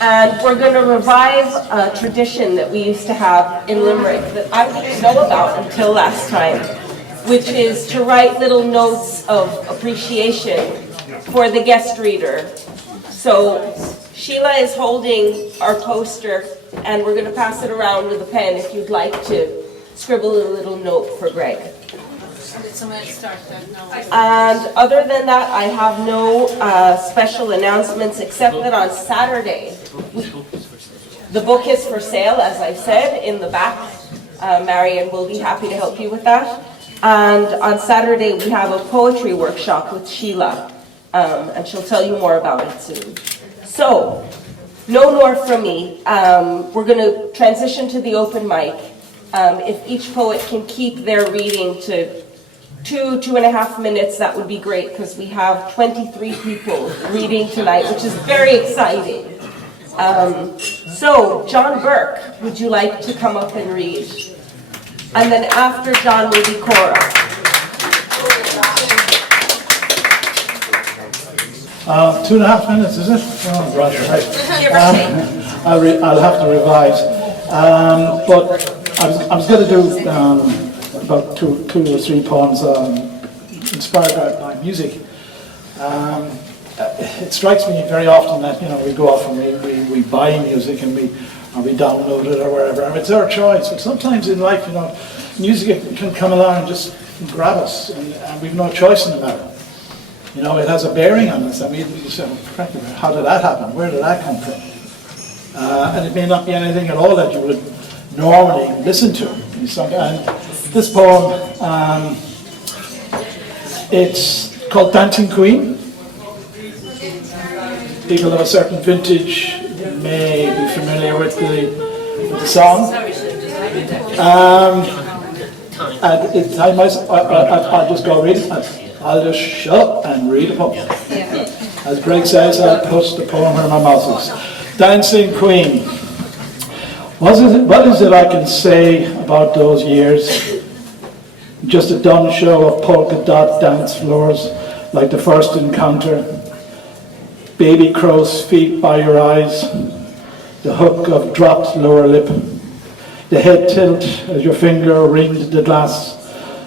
And we're going to revive a tradition that we used to have in Limerick that I didn't know about until last time, which is to write little notes of appreciation for the guest reader. So Sheila is holding our poster, and we're going to pass it around with a pen if you'd like to scribble a little note for Greg. And other than that, I have no special announcements, except that on Saturday, the book is for sale, as I said, in the back. Marion will be happy to help you with that. And on Saturday, we have a poetry workshop with Sheila, and she'll tell you more about it soon. So, no more from me. We're going to transition to the open mic. If each poet can keep their reading to 2.5 minutes, that would be great, because we have 23 people reading tonight, which is very exciting. So, John Burke, would you like to come up and read? And then after John will be Cora. 2.5 minutes, is it? Oh, right. I'll have to revise. But I was going to do about two or three poems inspired by music. It strikes me very often that we go off and we buy music and we download it or wherever. I mean, it's our choice. But sometimes in life, music can come along and just grab us, and we've no choice in the matter. It has a bearing on us. I mean, you say, frankly, how did that happen? Where did that come from? And it may not be anything at all that you would normally listen to. And this poem, it's called Dancing Queen. People of a certain vintage may be familiar with the song. And I'll just go read it. I'll just shut up and read a poem. As Greg says, I'll put the poem where my mouth is. Dancing Queen. What is it I can say about those years? Just a done show of polka dot dance floors, like the first encounter. Baby crow's feet by your eyes, the hook of dropped lower lip, the head tilt as your finger ringed the glass,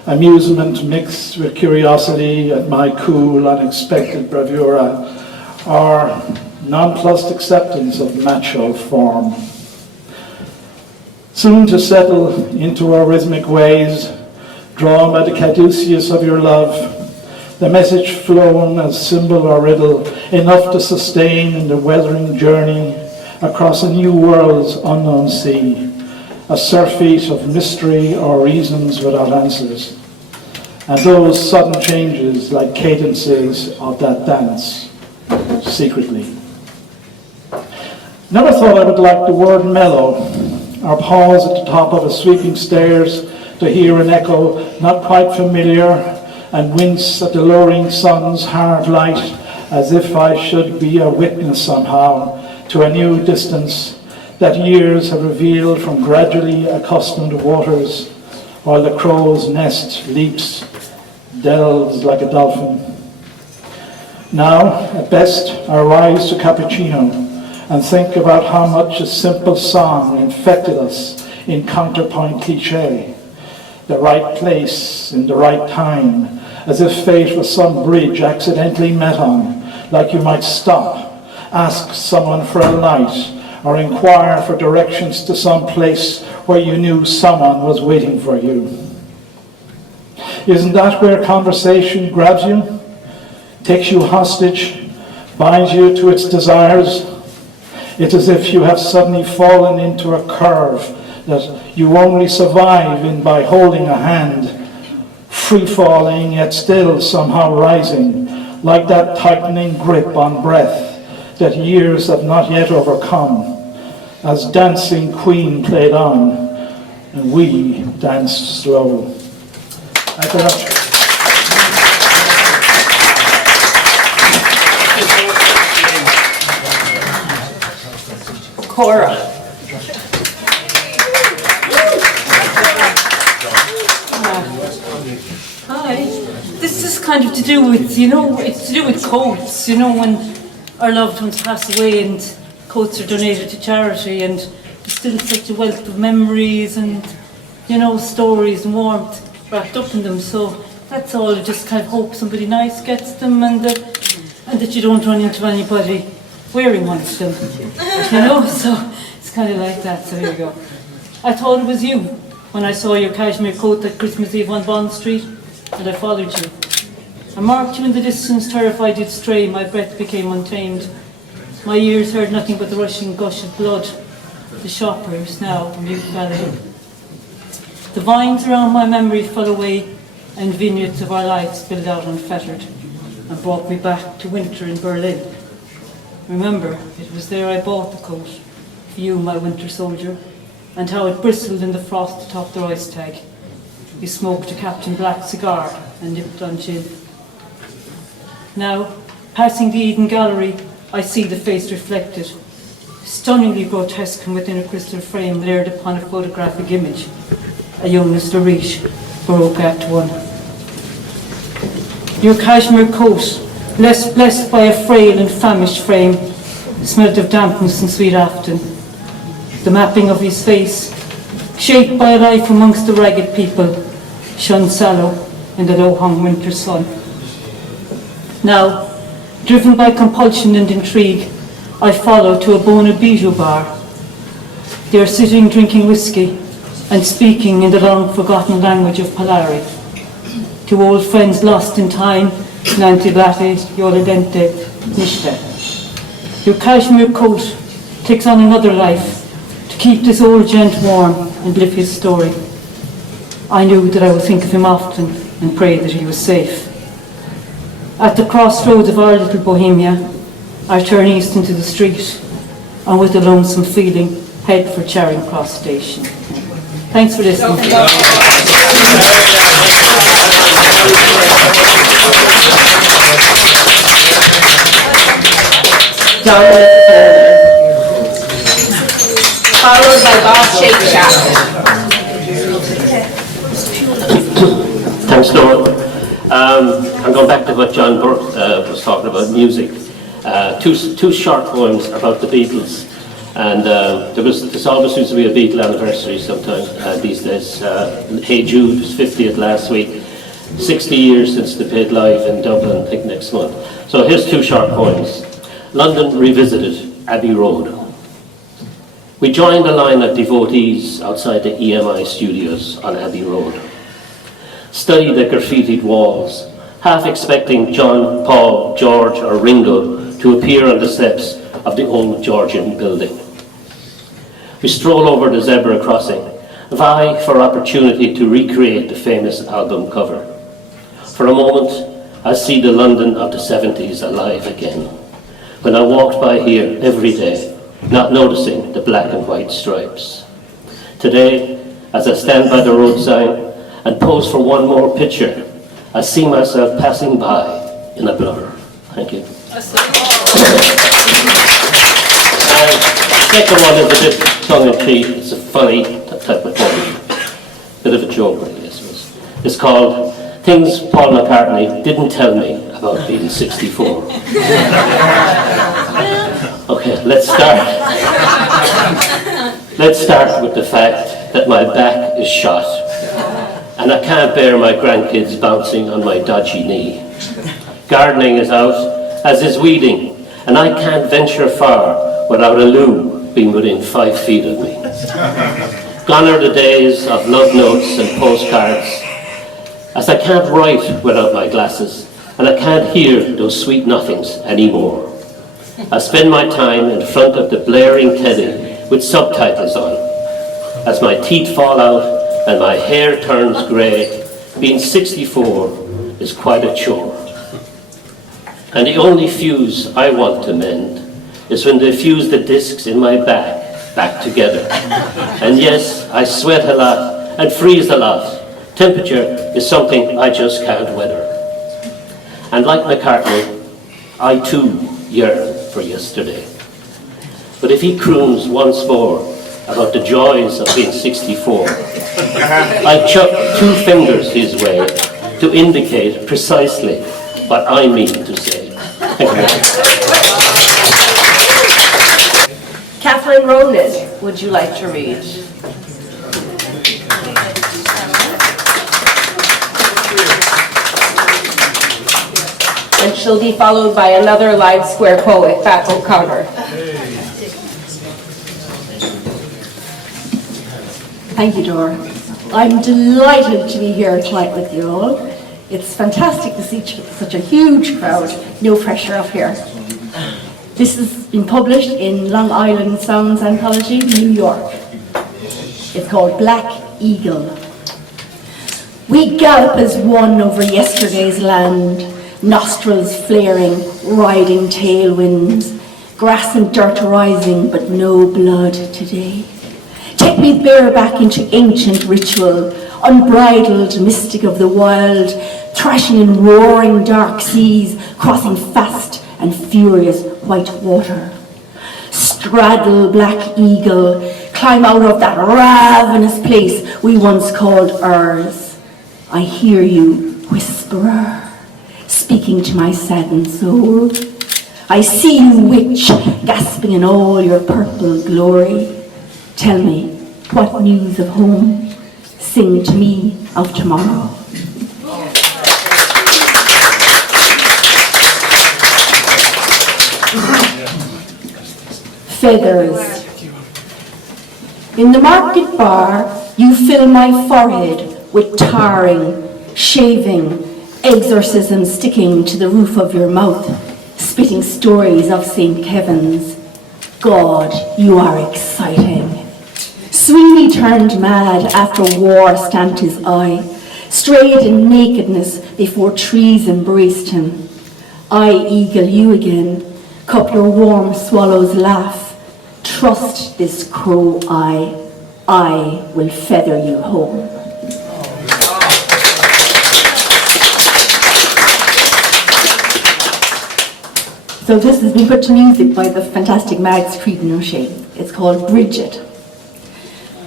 amusement mixed with curiosity at my cool, unexpected bravura, or nonplussed acceptance of macho form. Soon to settle into our rhythmic ways, drawn by the caduceus of your love, the message flown as symbol or riddle, enough to sustain in the weathering journey across a new world's unknown sea, a surfeit of mystery or reasons without answers, and those sudden changes like cadences of that dance, secretly. Never thought I would like the word mellow, or pause at the top of a sweeping stairs to hear an echo not quite familiar, and wince at the lowering sun's hard light, as if I should be a witness somehow to a new distance that years have revealed from gradually accustomed waters, while the crow's nest leaps, delves like a dolphin. Now, at best, I rise to cappuccino and think about how much a simple song infected us in counterpoint cliché. The right place in the right time, as if fate was some bridge accidentally met on, like you might stop, ask someone for a light, or inquire for directions to some place where you knew someone was waiting for you. Isn't that where conversation grabs you, takes you hostage, binds you to its desires? It's as if you have suddenly fallen into a curve that you only survive in by holding a hand, free-falling yet still somehow rising, like that tightening grip on breath that years have not yet overcome, as Dancing Queen played on, and we danced slow. Thank you very much. Cora. Hi. This is kind of to do with, it's to do with coats, when our loved ones pass away, and coats are donated to charity, and there's still such a wealth of memories and, you know, stories and warmth wrapped up in them. So that's all. I just kind of hope somebody nice gets them, and that you don't run into anybody wearing one still, you know. So it's kind of like that. So here you go. I thought it was you when I saw your cashmere coat that Christmas Eve on Bond Street, and I followed you. I marked you in the distance, terrified you'd stray. My breath became untamed. My ears heard nothing but the rushing gush of blood. The shoppers now mute ballet. The vines around my memory fell away, and vignettes of our lives spilled out unfettered, and brought me back to winter in Berlin. Remember, it was there I bought the coat, for you, my winter soldier, and how it bristled in the frost atop the Reichstag. You smoked a Captain Black cigar and nipped on gin. Now, passing the Eden Gallery, I see the face reflected, stunningly grotesque from within a crystal frame layered upon a photographic image. A young Mr. Reich, Baroque Act 1. Your cashmere coat, less blessed by a frail and famished frame, smelt of dampness and sweet afton. The mapping of his face, shaped by a life amongst the ragged people, shone sallow in the low-hung winter sun. Now, driven by compulsion and intrigue, I follow to a Bona Bijou bar. They are sitting drinking whiskey and speaking in the long-forgotten language of Polari. To old friends lost in time, Nanti Latte, Yoledente, Nishte. Your cashmere coat takes on another life to keep this old gent warm and live his story. I knew that I would think of him often and pray that he was safe. At the crossroads of our little Bohemia, I turn east into the street, and with a lonesome feeling, head for Charing Cross Station. Thanks for listening. Followed by Bob Shake Shack. Thanks, Laura. I'm going back to what John Burke was talking about, music. Two short poems about the Beatles. And there's always seems to be a Beatle anniversary sometime these days. Hey Jude was 50th last week. 60 years since they played live in Dublin, I think next month. So here's two short poems. London Revisited, Abbey Road. We joined a line of devotees outside the EMI studios on Abbey Road. Studied the graffitied walls, half expecting John, Paul, George or Ringo to appear on the steps of the old Georgian building. We stroll over the zebra crossing, vie for opportunity to recreate the famous album cover. For a moment, I see the London of the 70s alive again, when I walked by here every day, not noticing the black and white stripes. Today, as I stand by the road sign and pose for one more picture, I see myself passing by in a blur. Thank you. The second one is a bit tongue-in-cheek. It's a funny type of poem. Bit of a joke, I guess. It's called Things Paul McCartney Didn't Tell Me About Being 64. Okay, let's start. Let's start with the fact that my back is shot and I can't bear my grandkids bouncing on my dodgy knee. Gardening is out, as is weeding, and I can't venture far without a loo being within 5 feet of me. Gone are the days of love notes and postcards, as I can't write without my glasses, and I can't hear those sweet nothings anymore. I spend my time in front of the blaring telly with subtitles on. As my teeth fall out and my hair turns grey, being 64 is quite a chore. And the only fuse I want to mend is when they fuse the discs in my back together. And yes, I sweat a lot and freeze a lot. Temperature is something I just can't weather. And like McCartney, I too yearn for yesterday. But if he croons once more about the joys of being 64, I'll chuck 2 fingers his way to indicate precisely what I mean to say. Catherine Ronan, would you like to read? And she'll be followed by another live square poet, Pat O'Connor. Thank you, Dora. I'm delighted to be here tonight with you all. It's fantastic to see such a huge crowd. No pressure up here. This has been published in Long Island Sounds Anthology, New York. It's called Black Eagle. We gallop as one over yesterday's land, nostrils flaring, riding tailwinds, grass and dirt rising, but no blood today. Take me bareback into ancient ritual, unbridled mystic of the wild, thrashing in roaring dark seas, crossing fast and furious white water. Straddle, black eagle, climb out of that ravenous place we once called ours. I hear you, whisperer, speaking to my saddened soul. I see you, witch, gasping in all your purple glory. Tell me, what news of home? Sing to me of tomorrow. Feathers. In the market bar, you fill my forehead with tarring, shaving, exorcism sticking to the roof of your mouth, spitting stories of St. Kevin's. God, you are exciting. Sweeney turned mad after war stamped his eye, strayed in nakedness before trees embraced him. I eagle you again, cup your warm swallow's laugh. Trust this crow eye, I will feather you home. So this has been put to music by the fantastic Mags Creed and O'Shea. It's called Bridget.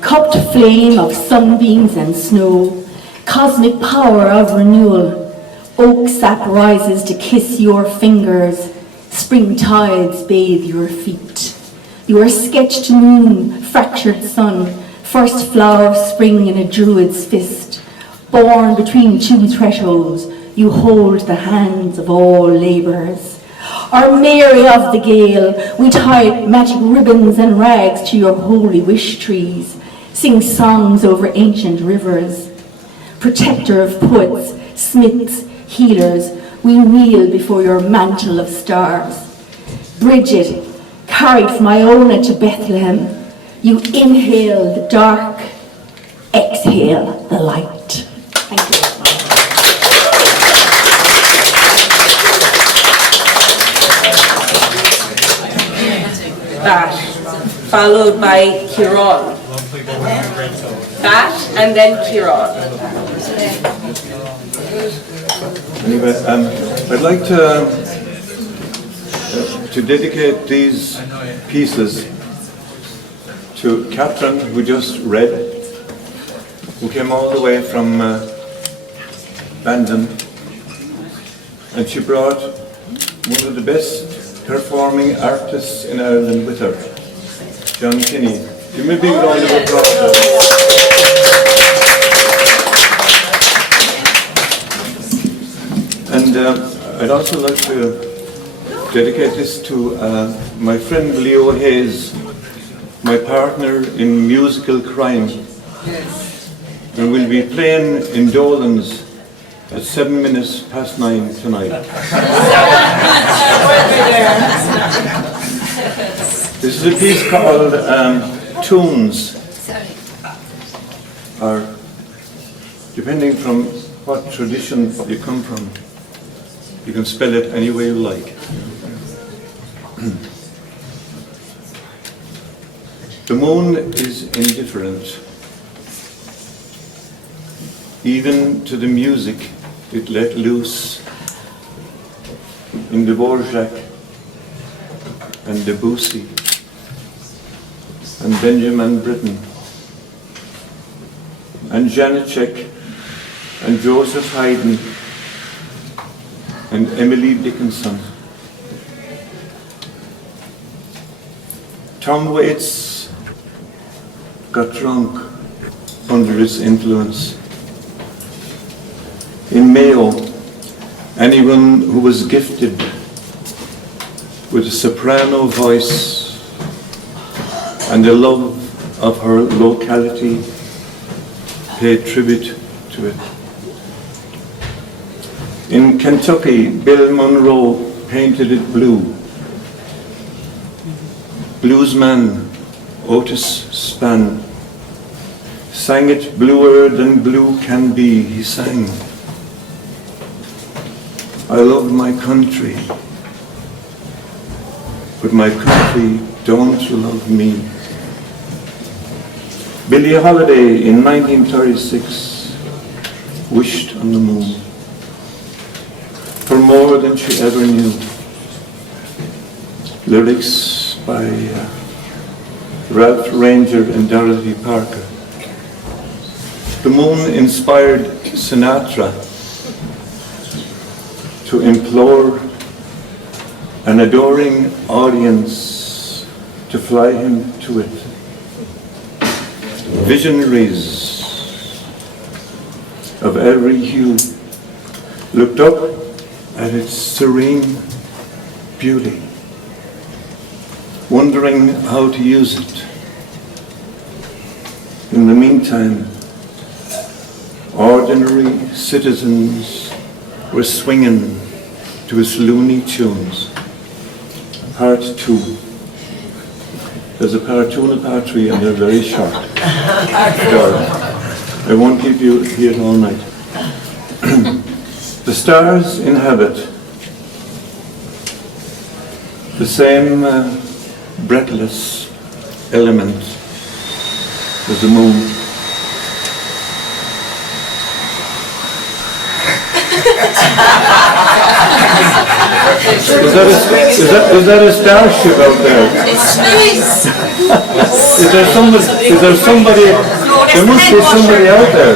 Cupped flame of sunbeams and snow, cosmic power of renewal, oak sap rises to kiss your fingers, spring tides bathe your feet. Your sketched moon, fractured sun, first flower of spring in a druid's fist. Born between two thresholds, you hold the hands of all labourers. Our Mary of the Gale, we tie magic ribbons and rags to your holy wish trees, sing songs over ancient rivers. Protector of poets, smiths, healers, we kneel before your mantle of stars. Bridget, carried from Iona to Bethlehem, you inhale the dark, exhale the light. Thank you. Bash, followed by Kieran. Bash and then Kieran. Anyway, I'd like to dedicate these pieces to Catherine, who just read, who came all the way from Bandon, and she brought one of the best performing artists in Ireland with her, John Kinney. Give me a big round of applause. And I'd also like to dedicate this to my friend Leo Hayes, my partner in musical crime. And we'll be playing in Dolan's at 9:07 tonight. This is a piece called Tunes, or depending from what tradition you come from, you can spell it any way you like. The moon is indifferent. Even to the music it let loose in Dvorak and Debussy and Benjamin Britten and Janacek and Joseph Haydn and Emily Dickinson. Tom Waits got drunk under its influence. In Mayo, anyone who was gifted with a soprano voice and a love of her locality paid tribute to it. In Kentucky, Bill Monroe painted it blue. Bluesman Otis Spann sang it bluer than blue can be, he sang. I love my country, but my country don't love me. Billie Holiday in 1936 wished on the moon for more than she ever knew. Lyrics by Ralph Ranger and Dorothy Parker. The moon inspired Sinatra to implore an adoring audience to fly him to it. Visionaries of every hue looked up at its serene beauty, wondering how to use it. In the meantime, ordinary citizens were swinging to its Looney Tunes. Part 2. There's a part 2 and a part 3, and they're very short. I won't keep you here all night. The stars inhabit the same breathless element as the moon. Is that a starship out there? It's nice. Is there somebody, there must be somebody out there.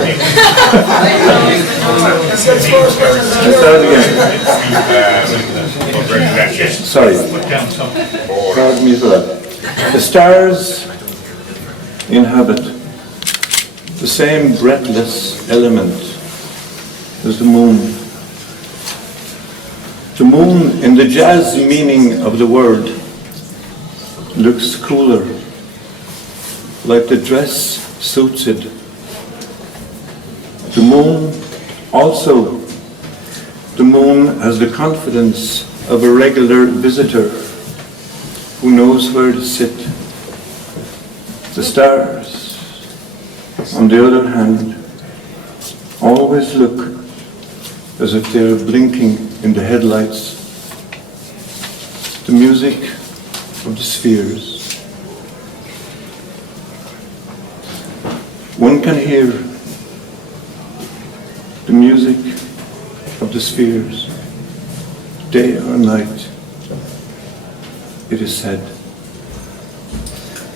Let's start again. Sorry. Pardon me for that. The stars inhabit the same breathless element as the moon. The moon, in the jazz meaning of the word, looks cooler, like the dress suits it. The moon has the confidence of a regular visitor who knows where to sit. The stars, on the other hand, always look as if they are blinking in the headlights. The music of the spheres. One can hear the music of the spheres, day or night, it is said.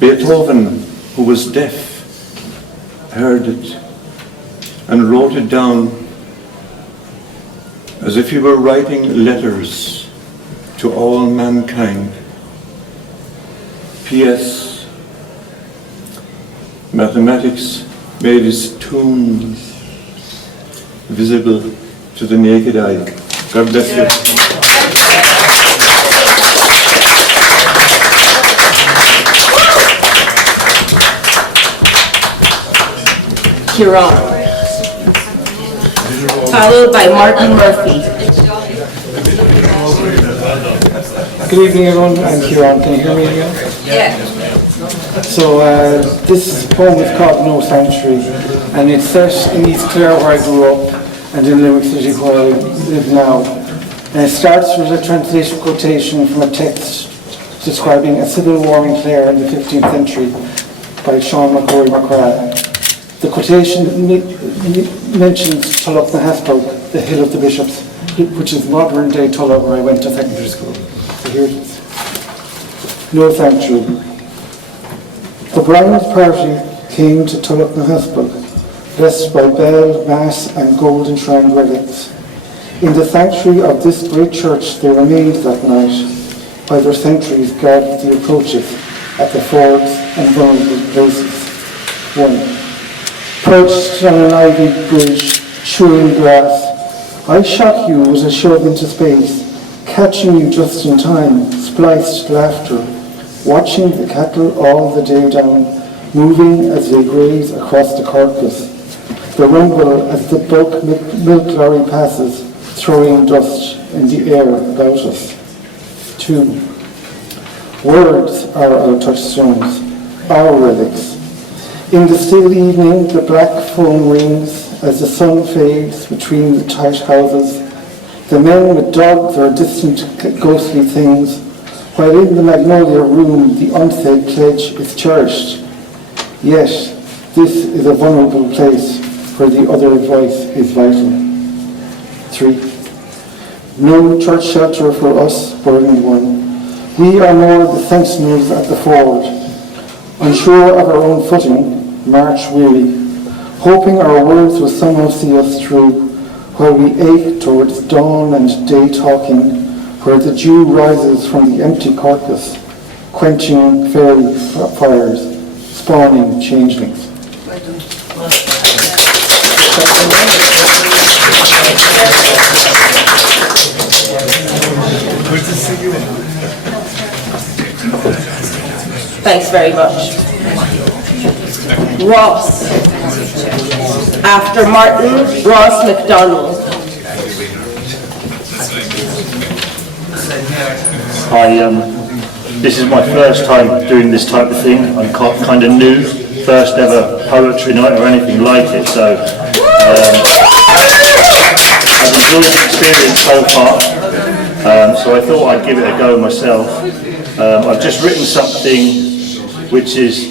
Beethoven, who was deaf, heard it and wrote it down as if he were writing letters to all mankind. P.S. Mathematics made his tunes visible to the naked eye. God bless you. Huron. Followed by Martin Murphy. Good evening, everyone. I'm Huron. Can you hear me again? Yeah. So this poem is called No Sanctuary, and it's set in East Clare, where I grew up, and in Limerick City, where I live now. And it starts with a translation quotation from a text describing a civil war in Clare in the 15th century by Sean McCrory. The quotation mentions Tulloch na Haspel, the Hill of the Bishops, which is modern-day Tulloch, where I went to secondary school. So here it is. No Sanctuary. The Browns party came to Tulloch na Haspel, blessed by bell, mass and gold enshrined relics. In the sanctuary of this great church they remained that night, while their sentries guarded the approaches at the fords and vulnerable places. 1. Perched on an ivy bridge, chewing grass, I shock you with a shove into space, catching you just in time, spliced laughter, watching the cattle all the day down, moving as they graze across the carcass, the rumble as the bulk milk lorry passes, throwing dust in the air about us. 2. Words are our touchstones, our relics. In the still evening, the black foam rings as the sun fades between the tight houses. The men with dogs are distant ghostly things, while in the magnolia room the unsaid pledge is cherished. Yet, this is a vulnerable place where the other voice is vital. 3. No church shelter for us, burdened one. We are more the sentinels at the ford, unsure of our own footing, march weary, hoping our words will somehow see us through, while we ache towards dawn and day talking, where the dew rises from the empty carcass, quenching fairy fires, spawning changelings. Thanks very much. Ross. After Martin, Ross McDonald. This is my first time doing this type of thing. I'm kind of new, first ever poetry night or anything like it, so I've enjoyed the experience so far, so I thought I'd give it a go myself. I've just written something which is,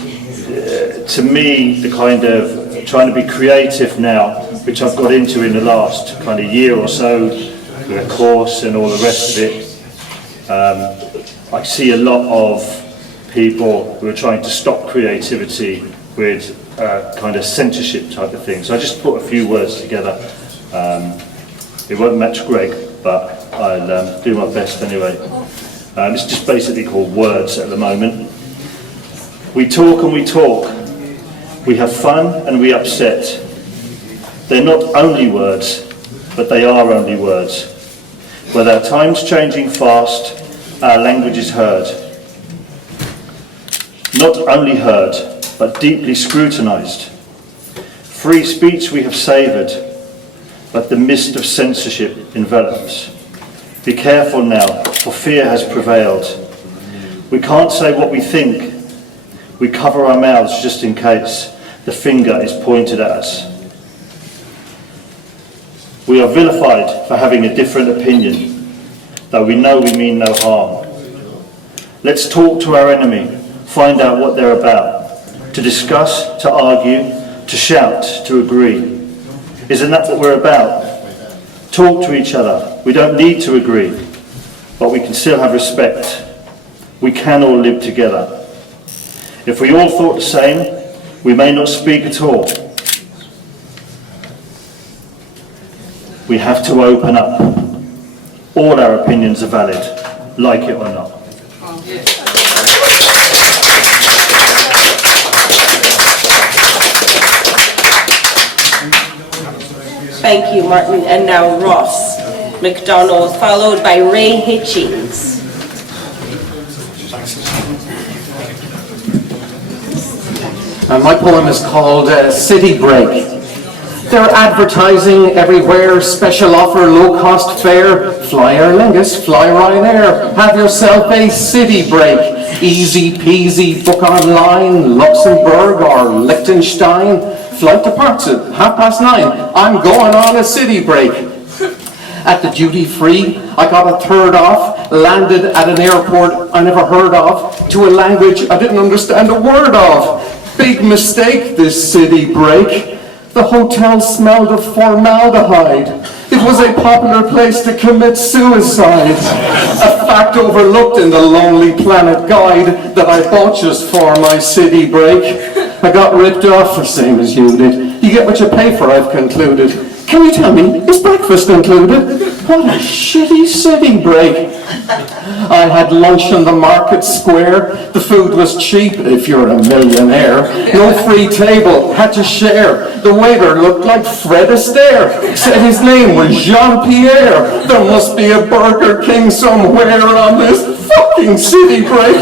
to me, the kind of trying to be creative now, which I've got into in the last kind of year or so, with a course and all the rest of it. I see a lot of people who are trying to stop creativity with kind of censorship type of thing. So I just put a few words together. It won't match Greg, but I'll do my best anyway. It's just basically called Words at the moment. We talk and we talk. We have fun and we upset. They're not only words, but they are only words. With our times changing fast, our language is heard. Not only heard, but deeply scrutinised. Free speech we have savoured, but the mist of censorship envelops. Be careful now, for fear has prevailed. We can't say what we think. We cover our mouths just in case the finger is pointed at us. We are vilified for having a different opinion, though we know we mean no harm. Let's talk to our enemy, find out what they're about, to discuss, to argue, to shout, to agree. Isn't that what we're about? Talk to each other. We don't need to agree, but we can still have respect. We can all live together. If we all thought the same, we may not speak at all. We have to open up. All our opinions are valid, like it or not. Thank you, Martin. And now Ross McDonald, followed by Ray Hitchings. My poem is called City Break. They're advertising everywhere, special offer, low-cost fare. Fly Aer Lingus, fly Ryanair, have yourself a city break. Easy peasy, book online, Luxembourg or Liechtenstein. Flight departs at 9:30. I'm going on a city break. At the duty free, I got a third off, landed at an airport I never heard of, to a language I didn't understand a word of. Big mistake, this city break. The hotel smelled of formaldehyde. It was a popular place to commit suicide. A fact overlooked in the Lonely Planet guide that I bought just for my city break. I got ripped off the same as you did. You get what you pay for, I've concluded. Can you tell me, is breakfast included? what a shitty city break. I had lunch in the market square. The food was cheap if you're a millionaire. No free table, had to share. The waiter looked like Fred Astaire. Said his name was Jean-Pierre. There must be a Burger King somewhere on this fucking city break.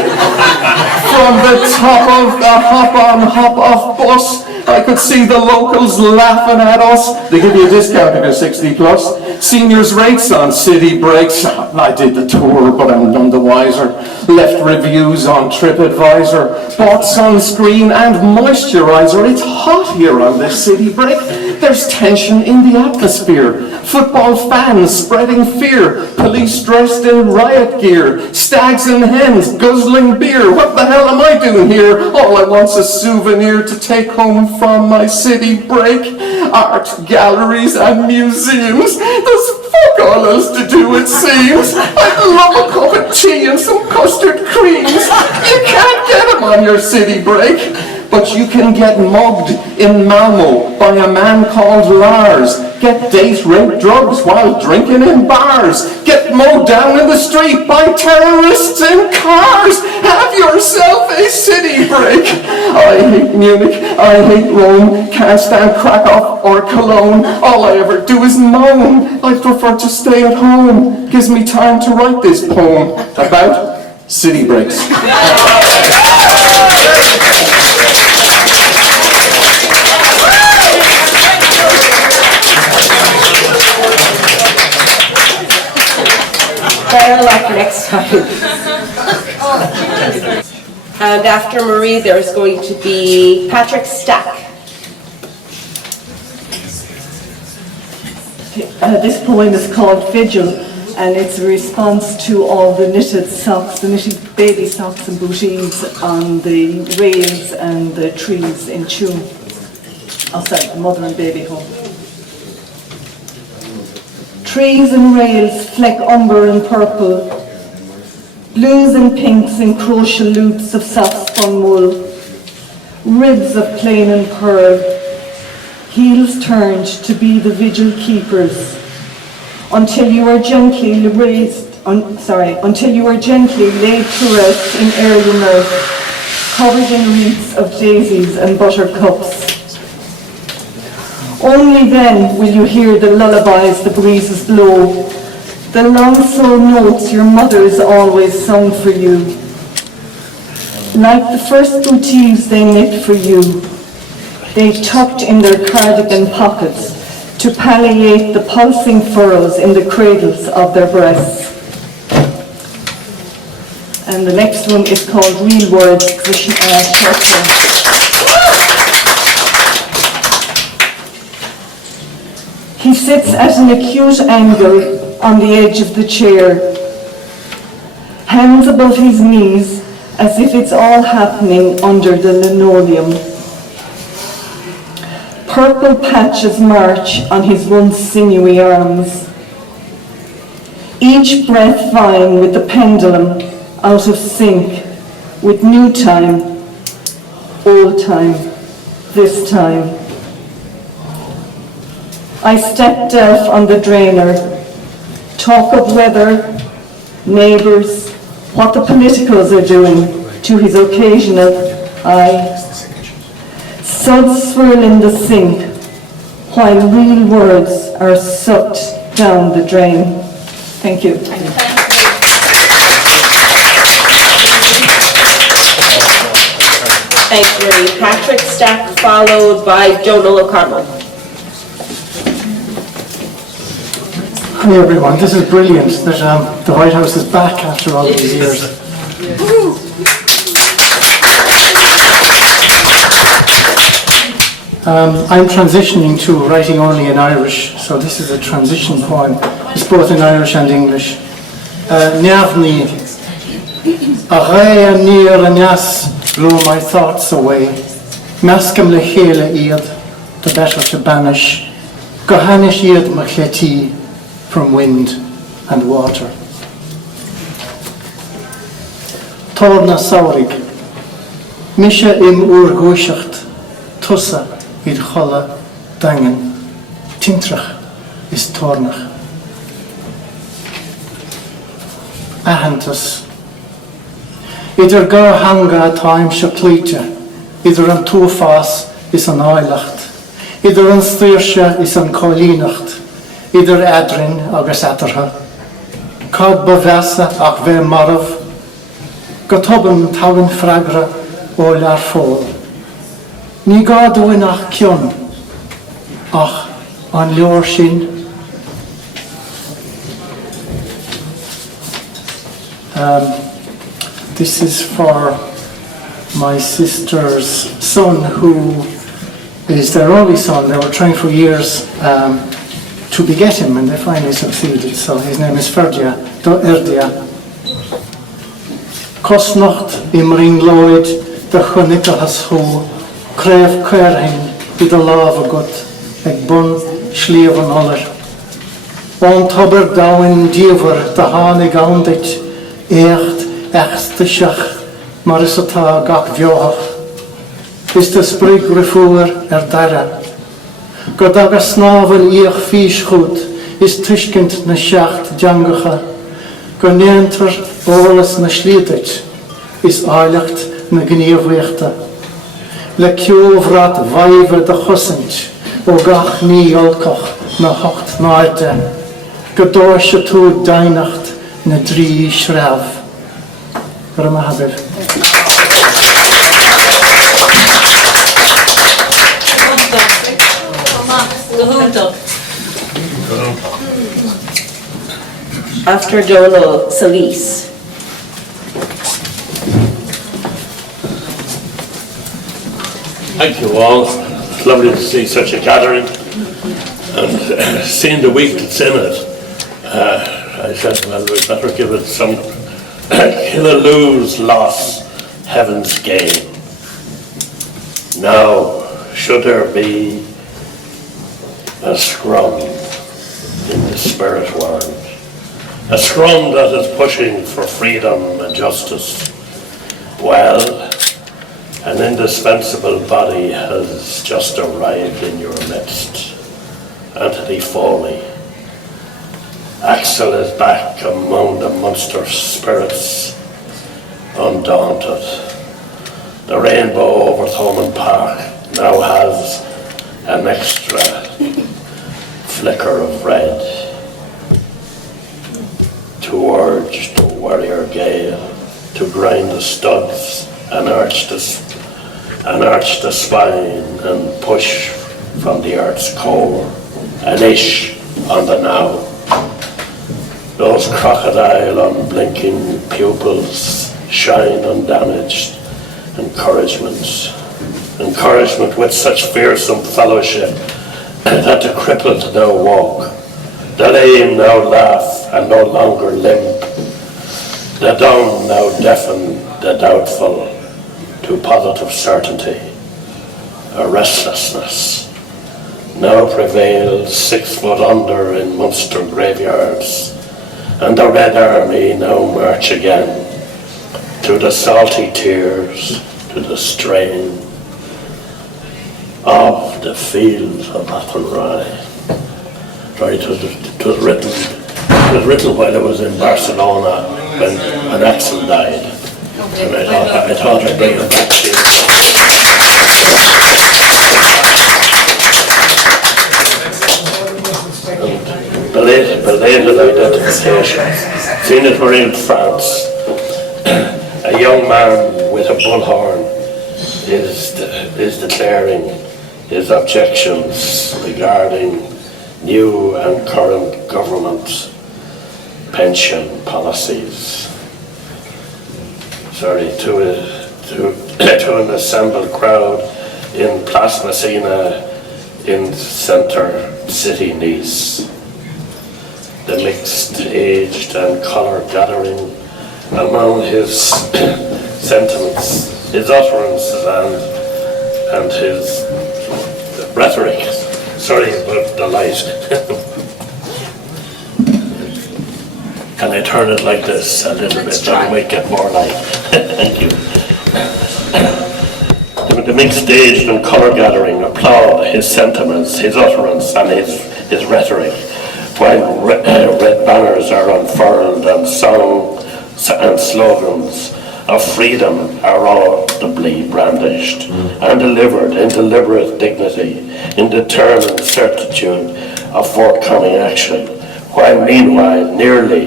From the top of the hop-on, hop-off bus, I could see the locals laughing at us. They give you a discount if you're 60 plus. Seniors rates on city breaks. I did the tour, but I'm none the wiser. Left reviews on TripAdvisor. Bought sunscreen and moisturizer. It's hot here on this city break. There's tension in the atmosphere. Football fans spreading fear. Police dressed in riot gear. Stags and hens guzzling beer. What the hell am I doing here? All I want's a souvenir to take home from my city break. Art galleries and museums. There's fuck all else to do, it seems. I'd love a cup of tea and some custard creams. You can't get them on your city break. But you can get mugged in Malmo by a man called Lars. Get date, rape, drugs while drinking in bars. Get mowed down in the street by terrorists in cars. Have yourself a city break. I hate Munich, I hate Rome. Can't stand Krakow or Cologne. All I ever do is moan. I prefer to stay at home. Gives me time to write this poem about city breaks. Better luck next time. And after Marie, there's going to be Patrick Stack. This poem is called Vigil, and it's a response to all the knitted socks, the knitted baby socks and booties on the rails and the trees in Tuam, outside the mother and baby home. Trees and rails fleck umber and purple, blues and pinks in crochet loops of soft spun wool, ribs of plain and pearl, heels turned to be the vigil keepers, until you are gently laid to rest in early mirth, covered in wreaths of daisies and buttercups. Only then will you hear the lullabies the breezes blow, the long slow notes your mothers always sung for you. Like the first booties they knit for you, they tucked in their cardigan pockets to palliate the pulsing furrows in the cradles of their breasts. And the next one is called Real Words. He sits at an acute angle on the edge of the chair, hands above his knees as if it's all happening under the linoleum. Purple patches march on his once sinewy arms, each breath vying with the pendulum out of sync with new time, old time, this time. I step delf on the drainer, talk of weather, neighbours, what the politicals are doing to his occasional eye. Suds swirl in the sink, while real words are sucked down the drain. Thank you. Thanks, Marie. Patrick Stack, followed by Donal O'Connell. Hi everyone, this is brilliant that the White House is back after all these years. I'm transitioning to writing only in Irish, so this is a transition poem. It's both in Irish and English. Neavni, Araya near Anas blew my thoughts away. Mascam lehele iad, the better to banish. Gohanish iad machleti, from wind and water. Torna saurig, Misha im urgushacht, Tussa id chola dangen, Tintrach is tornach. ahantas. Idir gar hanga time shaklita, idir an tuafas is an ailacht, idir an styrsha is an colinacht, idir adrin agus atarha. Cad bavasa ach ve marav, gotoban tawin fragra o lar fol. Ní gadwin ach kion, ach an leor sin. This is for my sister's son, who is their only son. They were trying for years to beget him, and they finally succeeded. So his name is Ferdia Erdia. Cosnocht im ring Lloyd, de chonica has ho, cref querhin, vid a lava gut, ag bun schlief an aller. On tober dawin diever, de hanig aundit, echt echste shach, mar is atá gach bheoch. Is de sprig refuer dara. God agus snavel ich fies goed, is tuskent na schacht djangacha. Go neenter alles na slietit, is ailacht na gneefwechte. Le kjovrat vijver de chossent, o gach nie olkoch na hocht naarte. Gedorsje toe deinacht na drie schraaf. Ramahabir. After Donal Solis. Thank you all. It's lovely to see such a gathering, and seeing the week that's in it, I said, well, we'd better give it some kill or lose, loss, heaven's gain. Now, should there be a scrum in the spirit world, a scrum that is pushing for freedom and justice, well, an indispensable body has just arrived in your midst. Anthony Foley. Axel is back among the monster spirits, undaunted. The rainbow over Thomond Park now has an extra flicker of red to urge the warrior gale to grind the studs and arch the spine and push from the earth's core an ish on the now. Those crocodile unblinking pupils shine undamaged. Encouragement with such fearsome fellowship that the crippled now walk, the lame now laugh and no longer limp, the dumb now deafen the doubtful to positive certainty. A restlessness now prevails 6 foot under in Munster graveyards, and the Red Army now march again to the salty tears, to the strain of the field of Athenry. Sorry, it was written while I was in Barcelona when an Axel died, and I thought I'd bring it back to you. Belated identification. Seen it were in France. A young man with a bullhorn is declaring his objections regarding new and current government pension policies. Sorry, to an assembled crowd in Place Messina in centre city Nice. The mixed, aged and colour gathering among his sentiments, his utterances and his rhetoric. Sorry about the light. Can I turn it like this a little bit so we might get more light? Thank you. The mixed, aged and colour gathering applaud his sentiments, his utterance and his rhetoric, while red banners are unfurled and sung and slogans of freedom are audibly brandished and delivered in deliberate dignity, in determined certitude of forthcoming action, while meanwhile nearby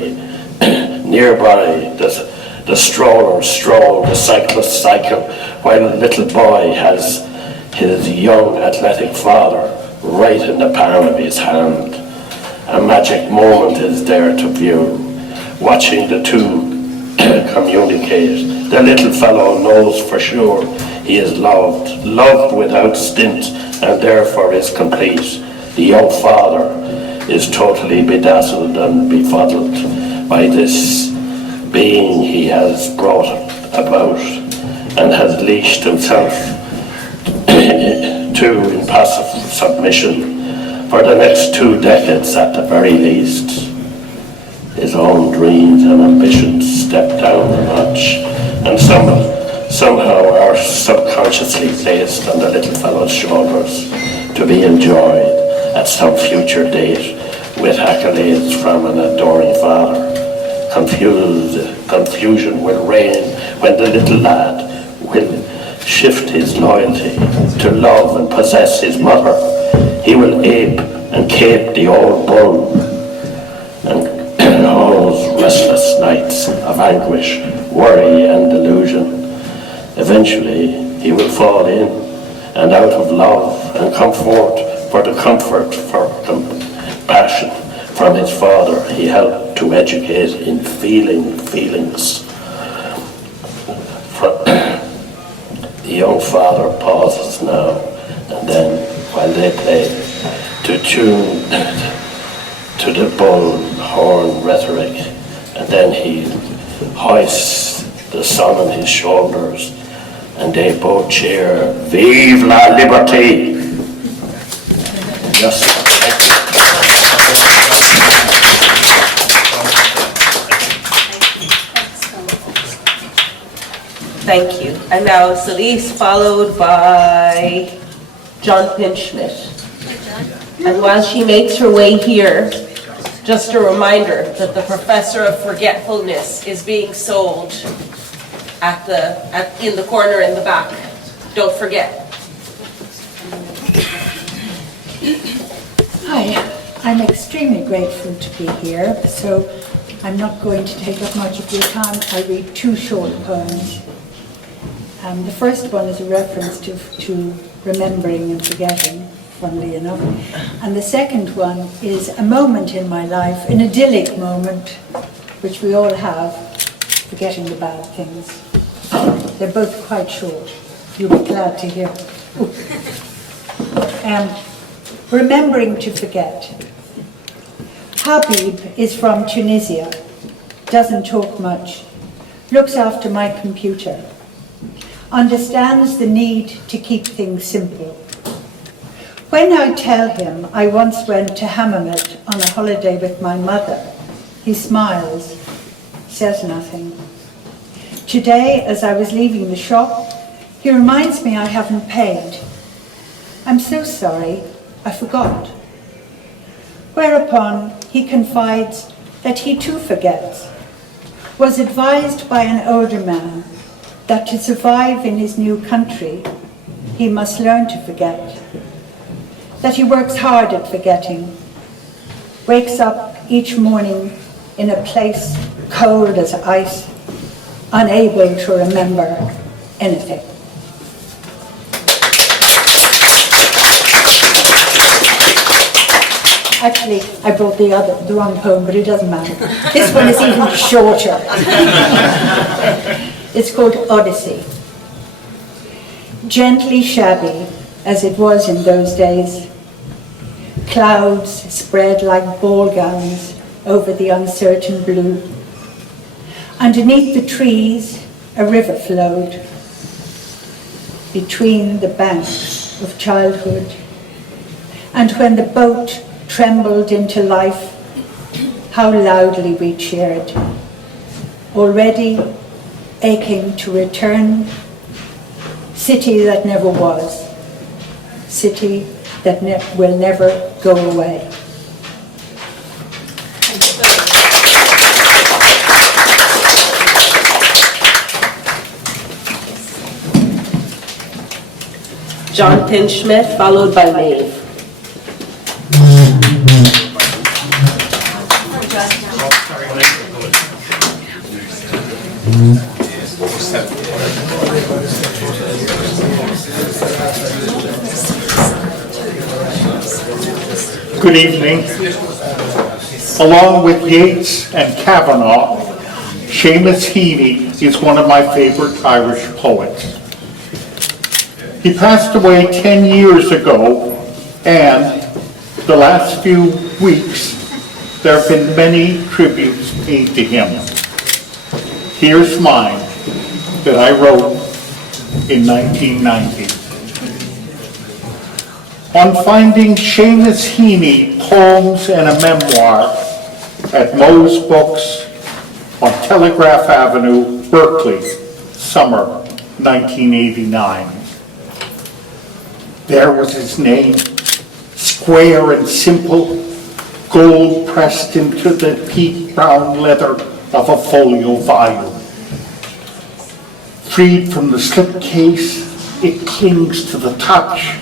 the strollers stroll, the cyclist cycle, while a little boy has his young athletic father right in the palm of his hand. A magic moment is there to view, watching the two communicate. The little fellow knows for sure he is loved without stint, and therefore is complete. The young father is totally bedazzled and befuddled by this being he has brought about, and has leashed himself to impassive submission for the next 2 decades at the very least. His own dreams and ambitions step down a notch, and somehow are subconsciously placed on the little fellow's shoulders to be enjoyed at some future date with accolades from an adoring father. Confusion will reign when the little lad will shift his loyalty to love and possess his mother. He will ape and cape the old bull, and all those restless nights of anguish, worry and delusion. Eventually he will fall in, and out of love and comfort, for compassion from his father he helped to educate in feelings. The young father pauses now and then while they play to tune to the bullhorn rhetoric, and then he hoists the son on his shoulders and they both cheer, "Vive la liberté!" Yes. Thank you. And now Celise, followed by John Pinschmidt. And while she makes her way here, just a reminder that the Professor of Forgetfulness is being sold in the corner in the back. Don't forget. Hi, I'm extremely grateful to be here, so I'm not going to take up much of your time. I'll read 2 short poems. The first one is a reference to remembering and forgetting, funnily enough. And the second one is a moment in my life, an idyllic moment, which we all have, forgetting the bad things. They're both quite short. You'll be glad to hear. Remembering to forget. Habib is from Tunisia, doesn't talk much, looks after my computer, understands the need to keep things simple. When I tell him I once went to Hammamet on a holiday with my mother, he smiles, says nothing. Today, as I was leaving the shop, he reminds me I haven't paid. I'm so sorry, I forgot. Whereupon he confides that he too forgets, was advised by an older man that to survive in his new country, he must learn to forget, that he works hard at forgetting, wakes up each morning in a place cold as ice, unable to remember anything. Actually, I brought the wrong poem, but it doesn't matter. This one is even shorter. It's called Odyssey. Gently shabby, as it was in those days, clouds spread like ball gowns over the uncertain blue. Underneath the trees, a river flowed between the banks of childhood. And when the boat trembled into life, how loudly we cheered. Already aching to return, city that never was, city that will never go away. Jonathan Schmidt, followed by Maeve. Good evening. Along with Yeats and Kavanagh, Seamus Heaney is one of my favorite Irish poets. He passed away 10 years ago, and the last few weeks there have been many tributes paid to him. Here's mine that I wrote in 1990. On finding Seamus Heaney Poems and a Memoir at Moe's Books on Telegraph Avenue, Berkeley, summer 1989. There was his name, square and simple, gold pressed into the peat brown leather of a folio volume. Freed from the slipcase, it clings to the touch.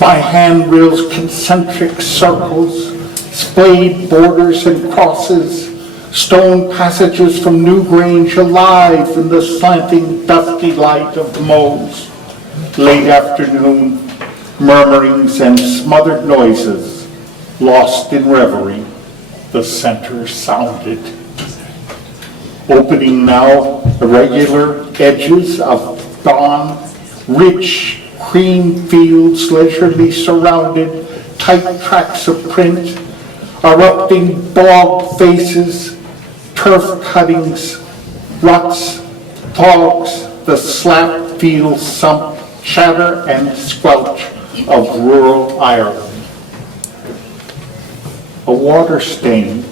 By handrails, concentric circles, splayed borders and crosses, stone passages from Newgrange alive in the slanting, dusty light of Moe's. Late afternoon, murmurings and smothered noises, lost in reverie, the center sounded. Opening now, irregular edges of dawn, rich cream fields leisurely surrounded, tight tracks of print, erupting bog faces, turf cuttings, ruts, fogs, the slap field sump, chatter and squelch of rural Ireland. A water stain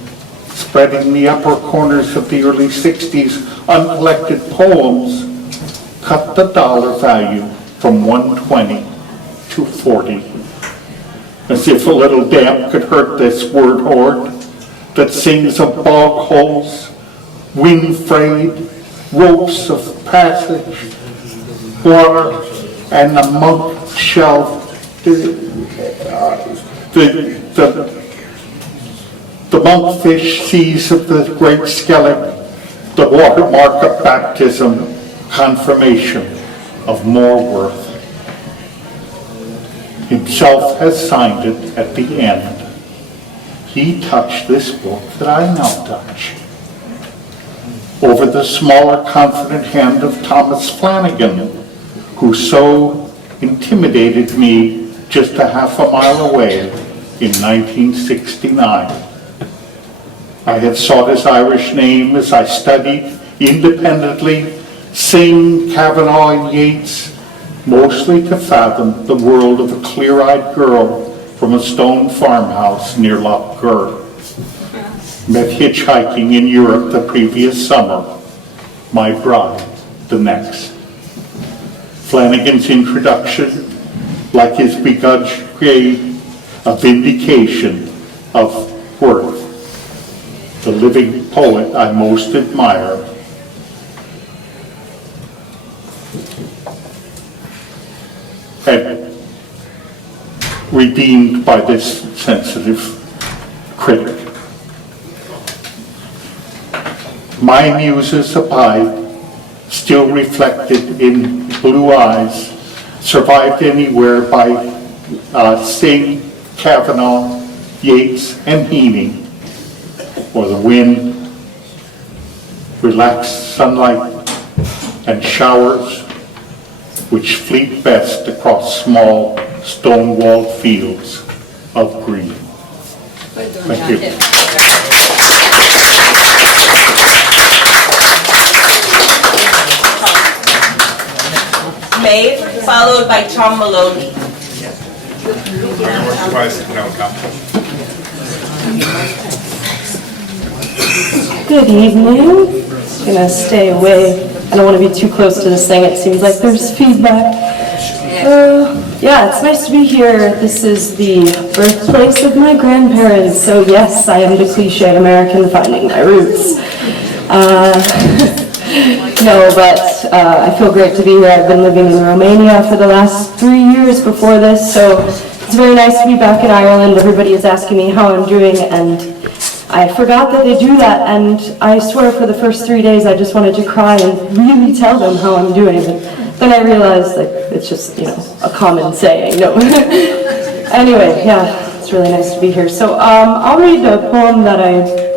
spreading the upper corners of the early 60s uncollected poems cut the dollar value from 120 to 40. As if a little damp could hurt this word hoard that sings of bog holes, wind-frayed, ropes of passage, water, and the monk shelf, the monkfish seas of the great skeleton, the watermark of baptism, confirmation of more worth. Himself has signed it at the end. He touched this book that I now touch. Over the smaller, confident hand of Thomas Flanagan, who so intimidated me just a half a mile away in 1969. I had sought his Irish name as I studied independently Synge, Kavanagh, and Yeats, mostly to fathom the world of a clear-eyed girl from a stone farmhouse near Lough Gur. Met hitchhiking in Europe the previous summer, my bride the next. Flanagan's introduction, like his begrudged grade, a vindication of worth. The living poet I most admire. And redeemed by this sensitive critic. My muses abide, still reflected in blue eyes, survived anywhere by Synge, Kavanagh, Yeats, and Heaney, or the wind, relaxed sunlight, and showers which fleet best across small stone-walled fields of green. Thank you. Maeve, followed by Tom Maloney. Good evening. I'm gonna stay away. I don't want to be too close to this thing. It seems like there's feedback. Yeah, it's nice to be here. This is the birthplace of my grandparents. So yes, I am the cliche American finding my roots. No, but I feel great to be here. I've been living in Romania for the last 3 years before this, so it's very nice to be back in Ireland. Everybody is asking me how I'm doing, and I forgot that they do that, and I swear for the first 3 days I just wanted to cry and really tell them how I'm doing. But then I realized like it's just, a common saying. No. Anyway, yeah, it's really nice to be here. So I'll read a poem that I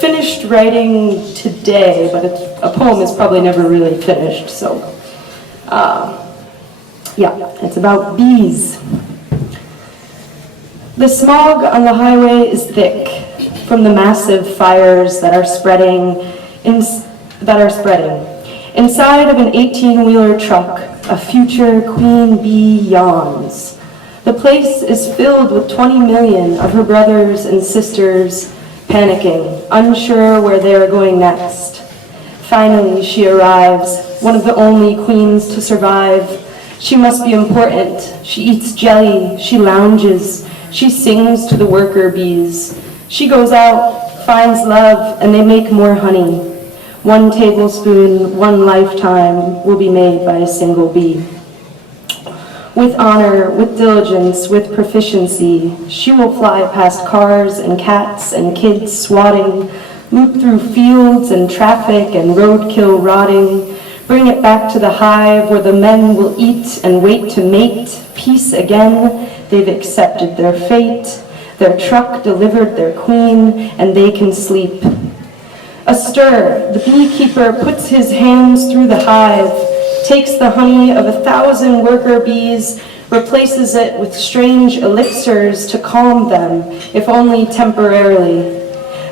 finished writing today, but a poem is probably never really finished, so yeah, it's about bees. The smog on the highway is thick from the massive fires that are spreading. Inside of an 18-wheeler truck, a future queen bee yawns. The place is filled with 20 million of her brothers and sisters, panicking, unsure where they are going next. Finally, she arrives, one of the only queens to survive. She must be important. She eats jelly, she lounges, she sings to the worker bees. She goes out, finds love, and they make more honey. 1 tablespoon, 1 lifetime will be made by a single bee. With honor, with diligence, with proficiency, she will fly past cars and cats and kids swatting, loop through fields and traffic and roadkill rotting, bring it back to the hive where the men will eat and wait to mate, peace again, they've accepted their fate, their truck delivered their queen, and they can sleep. Astir, the beekeeper puts his hands through the hive, takes the honey of 1,000 worker bees, replaces it with strange elixirs to calm them, if only temporarily.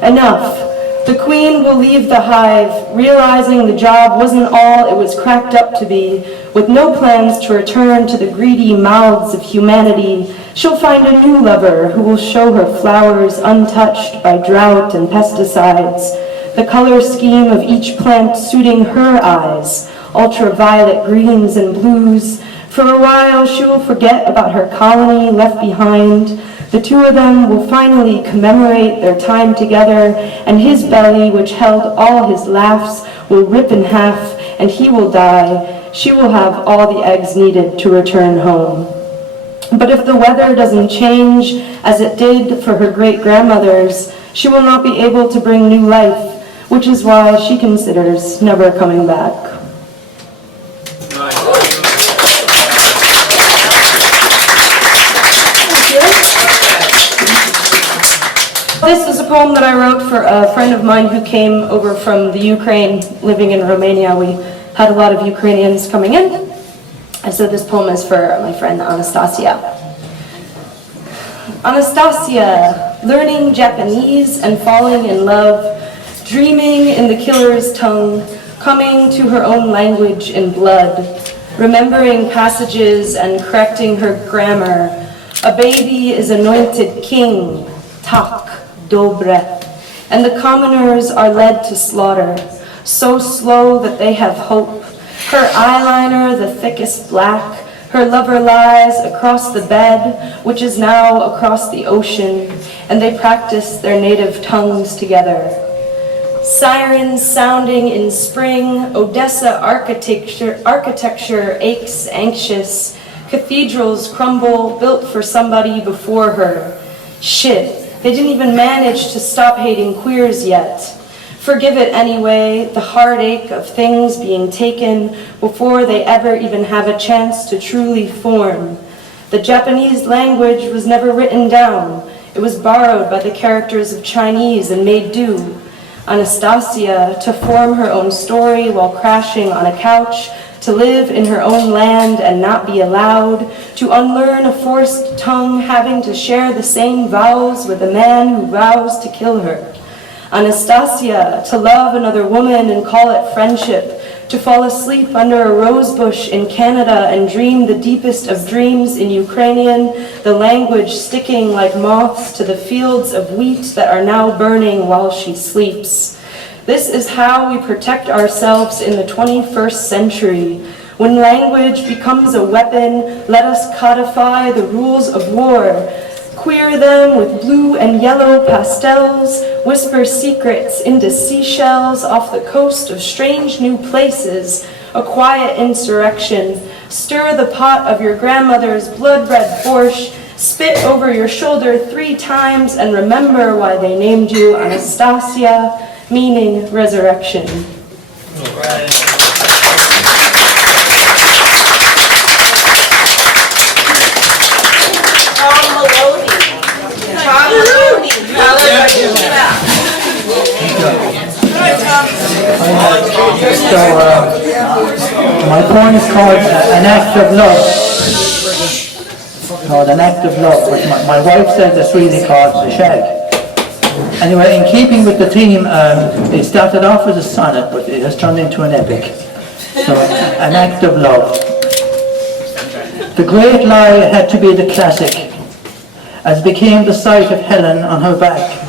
Enough. The queen will leave the hive, realizing the job wasn't all it was cracked up to be, with no plans to return to the greedy mouths of humanity. She'll find a new lover who will show her flowers untouched by drought and pesticides, the color scheme of each plant suiting her eyes, ultraviolet greens and blues. For a while, she will forget about her colony left behind. The two of them will finally commemorate their time together, and his belly, which held all his laughs, will rip in half, and he will die. She will have all the eggs needed to return home. But if the weather doesn't change as it did for her great-grandmothers, she will not be able to bring new life, which is why she considers never coming back. This is a poem that I wrote for a friend of mine who came over from the Ukraine, living in Romania. We had a lot of Ukrainians coming in. And so this poem is for my friend Anastasia. Anastasia, learning Japanese and falling in love, dreaming in the killer's tongue, coming to her own language in blood, remembering passages and correcting her grammar. A baby is anointed king, tak, dobre, and the commoners are led to slaughter, so slow that they have hope. Her eyeliner the thickest black, her lover lies across the bed, which is now across the ocean, and they practice their native tongues together. Sirens sounding in spring, Odessa architecture aches anxious, cathedrals crumble, built for somebody before her. Shit, they didn't even manage to stop hating queers yet. Forgive it anyway, the heartache of things being taken before they ever even have a chance to truly form. The Japanese language was never written down. It was borrowed by the characters of Chinese and made do. Anastasia, to form her own story while crashing on a couch, to live in her own land and not be allowed, to unlearn a forced tongue, having to share the same vows with a man who vows to kill her. Anastasia, to love another woman and call it friendship, to fall asleep under a rose bush in Canada and dream the deepest of dreams in Ukrainian, the language sticking like moths to the fields of wheat that are now burning while she sleeps. This is how we protect ourselves in the 21st century. When language becomes a weapon, let us codify the rules of war. Queer them with blue and yellow pastels, whisper secrets into seashells off the coast of strange new places, a quiet insurrection. Stir the pot of your grandmother's blood-red borscht, spit over your shoulder 3 times, and remember why they named you Anastasia, meaning resurrection. My poem is called An Act of Love. Called An Act of Love, which my wife said it's really called The Shag. Anyway, in keeping with the theme, it started off as a sonnet, but it has turned into an epic. So, An Act of Love. The great lie had to be the classic, as became the sight of Helen on her back,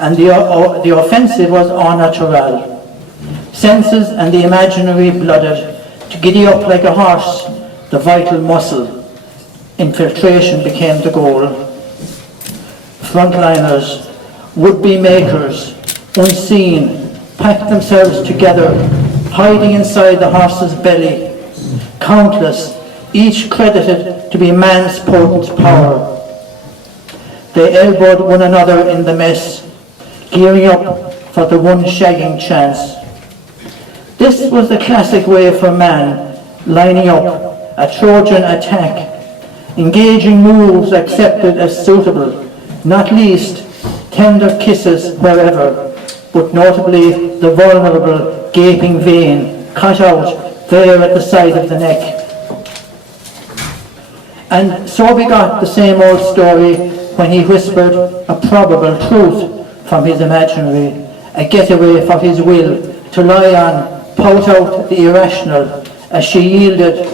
and the offensive was au naturel. Senses and the imaginary blooded, to giddy up like a horse, the vital muscle. Infiltration became the goal. Frontliners, would-be makers, unseen, packed themselves together, hiding inside the horse's belly. Countless, each credited to be man's potent power. They elbowed one another in the mess, gearing up for the one shagging chance. This was the classic way for man, lining up, a Trojan attack, engaging moves accepted as suitable, not least tender kisses wherever, but notably the vulnerable gaping vein cut out there at the side of the neck. And so we got the same old story when he whispered a probable truth from his imaginary, a getaway for his will to lie on, pout out the irrational as she yielded,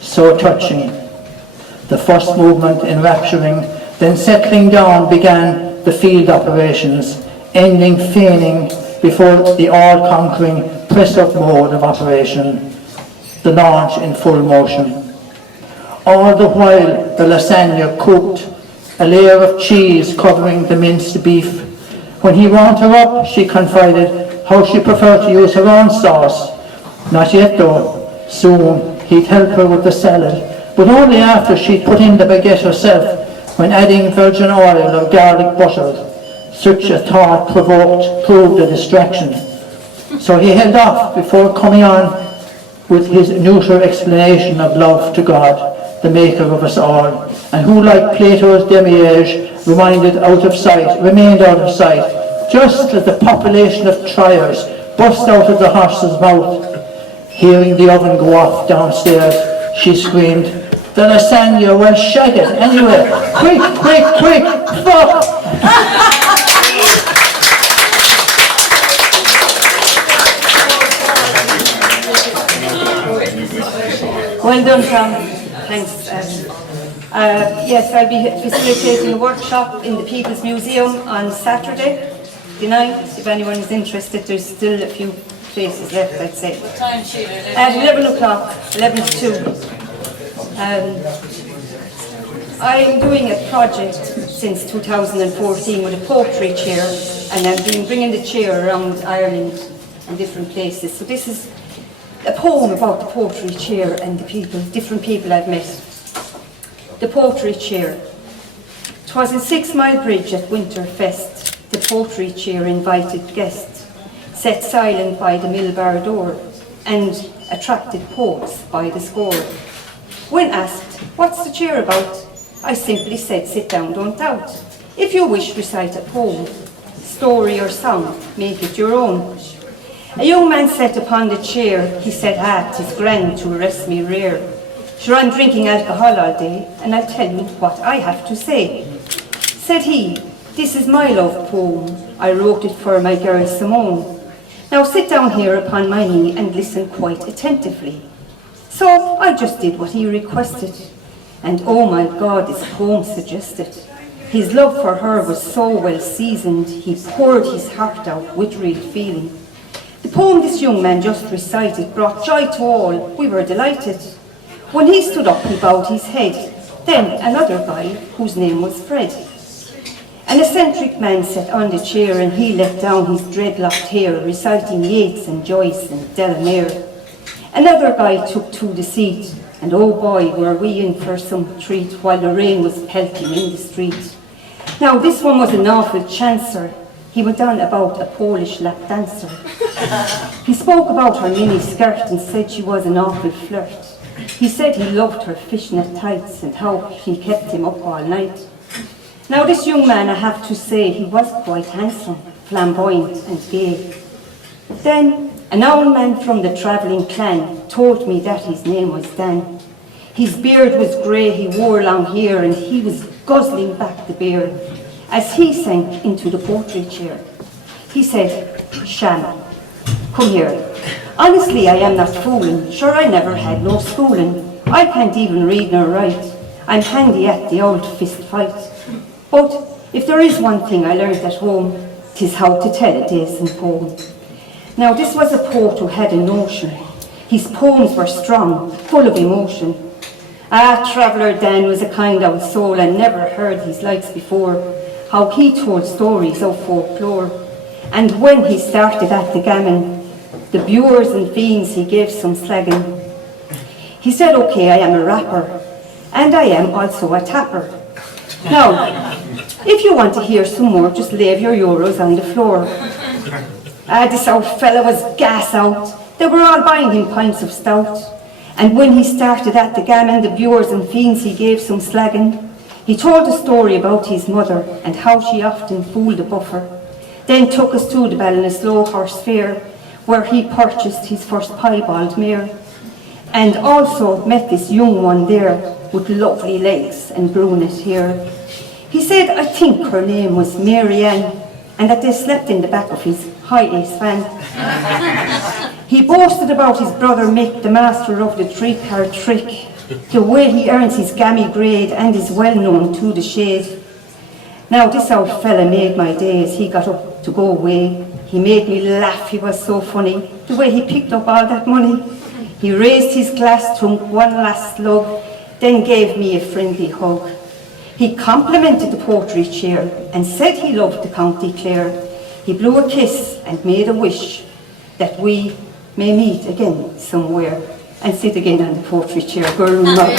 so touching. The first movement enrapturing, then settling down began the field operations, ending feigning before the all-conquering press-up mode of operation, the launch in full motion. All the while the lasagna cooked, a layer of cheese covering the minced beef. When he wound her up, she confided how she preferred to use her own sauce. Not yet though. Soon he'd help her with the salad, but only after she'd put in the baguette herself, when adding virgin oil or garlic butter. Such a thought proved a distraction. So he held off before coming on with his neuter explanation of love to God, the maker of us all, and who, like Plato's demiurge, remained out of sight, just as the population of Triers burst out of the horse's mouth. Hearing the oven go off downstairs, she screamed, "The lasagna, well shag it, anyway! Quick, quick, quick! Fuck!" Well done, Tom. Thanks. Yes, I'll be facilitating a workshop in the People's Museum on Saturday, the 9th. If anyone is interested, there's still a few places left, I'd say. What time, Sheila? At 11 o'clock, 11 to 2. I'm doing a project since 2014 with a poetry chair, and I've been bringing the chair around Ireland and different places. So this is a poem about the poetry chair and the people, different people I've met. The poetry chair. 'Twas in 6 Mile Bridge at Winterfest, the poetry chair invited guests, sat silent by the mill bar door, and attracted poets by the score. When asked, "What's the chair about?" I simply said, "Sit down, don't doubt. If you wish, recite a poem, story or song, make it your own." A young man sat upon the chair, he said, "'Tis grand to rest me rear. Sure, I'm drinking alcohol all day, and I'll tell you what I have to say." Said he, "This is my love poem, I wrote it for my girl Simone. Now sit down here upon my knee and listen quite attentively." So I just did what he requested, and oh my God, this poem suggested. His love for her was so well seasoned, he poured his heart out with real feeling. The poem this young man just recited brought joy to all. We were delighted. When he stood up, he bowed his head. Then another guy whose name was Fred. An eccentric man sat on the chair and he let down his dreadlocked hair, reciting Yeats and Joyce and Delamere. Another guy took to the seat, and oh boy, were we in for some treat while the rain was pelting in the street. Now this one was an awful chancer. He went on about a Polish lap dancer. He spoke about her mini skirt and said she was an awful flirt. He said he loved her fishnet tights and how he kept him up all night. Now this young man, I have to say, he was quite handsome, flamboyant and gay. Then an old man from the travelling clan told me that his name was Dan. His beard was grey, he wore long hair, and he was guzzling back the beer as he sank into the poetry chair. He said, "Shan, come here. Honestly, I am not fooling. Sure, I never had no schooling. I can't even read nor write. I'm handy at the old fist fight. But if there is one thing I learned at home, 'tis how to tell a decent poem." Now this was a poet who had a notion. His poems were strong, full of emotion. Traveller Dan was a kind old soul, and never heard his likes before. How he told stories of folklore. And when he started at the gammon, the boors and fiends he gave some slagging. He said, "Okay, I am a rapper, and I am also a tapper. Now, if you want to hear some more, just leave your euros on the floor." This old fella was gas out. They were all buying him pints of stout. And when he started at the gammon, the boors and fiends he gave some slagging. He told a story about his mother and how she often fooled the buffer. Then took us to the Ballinasloe Horse Fair, where he purchased his first piebald mare. And also met this young one there with lovely legs and brunette hair. He said, I think her name was Mary Ann, and that they slept in the back of his high-ace van. He boasted about his brother Mick, the master of the three-card trick, the way he earns his gammy grade and is well known to the shade. Now this old fella made my day as he got up to go away. He made me laugh, he was so funny, the way he picked up all that money. He raised his glass, took one last slug, then gave me a friendly hug. He complimented the poetry chair and said he loved the County Clare. He blew a kiss and made a wish that we may meet again somewhere and sit again on the poetry chair. Girl, mother.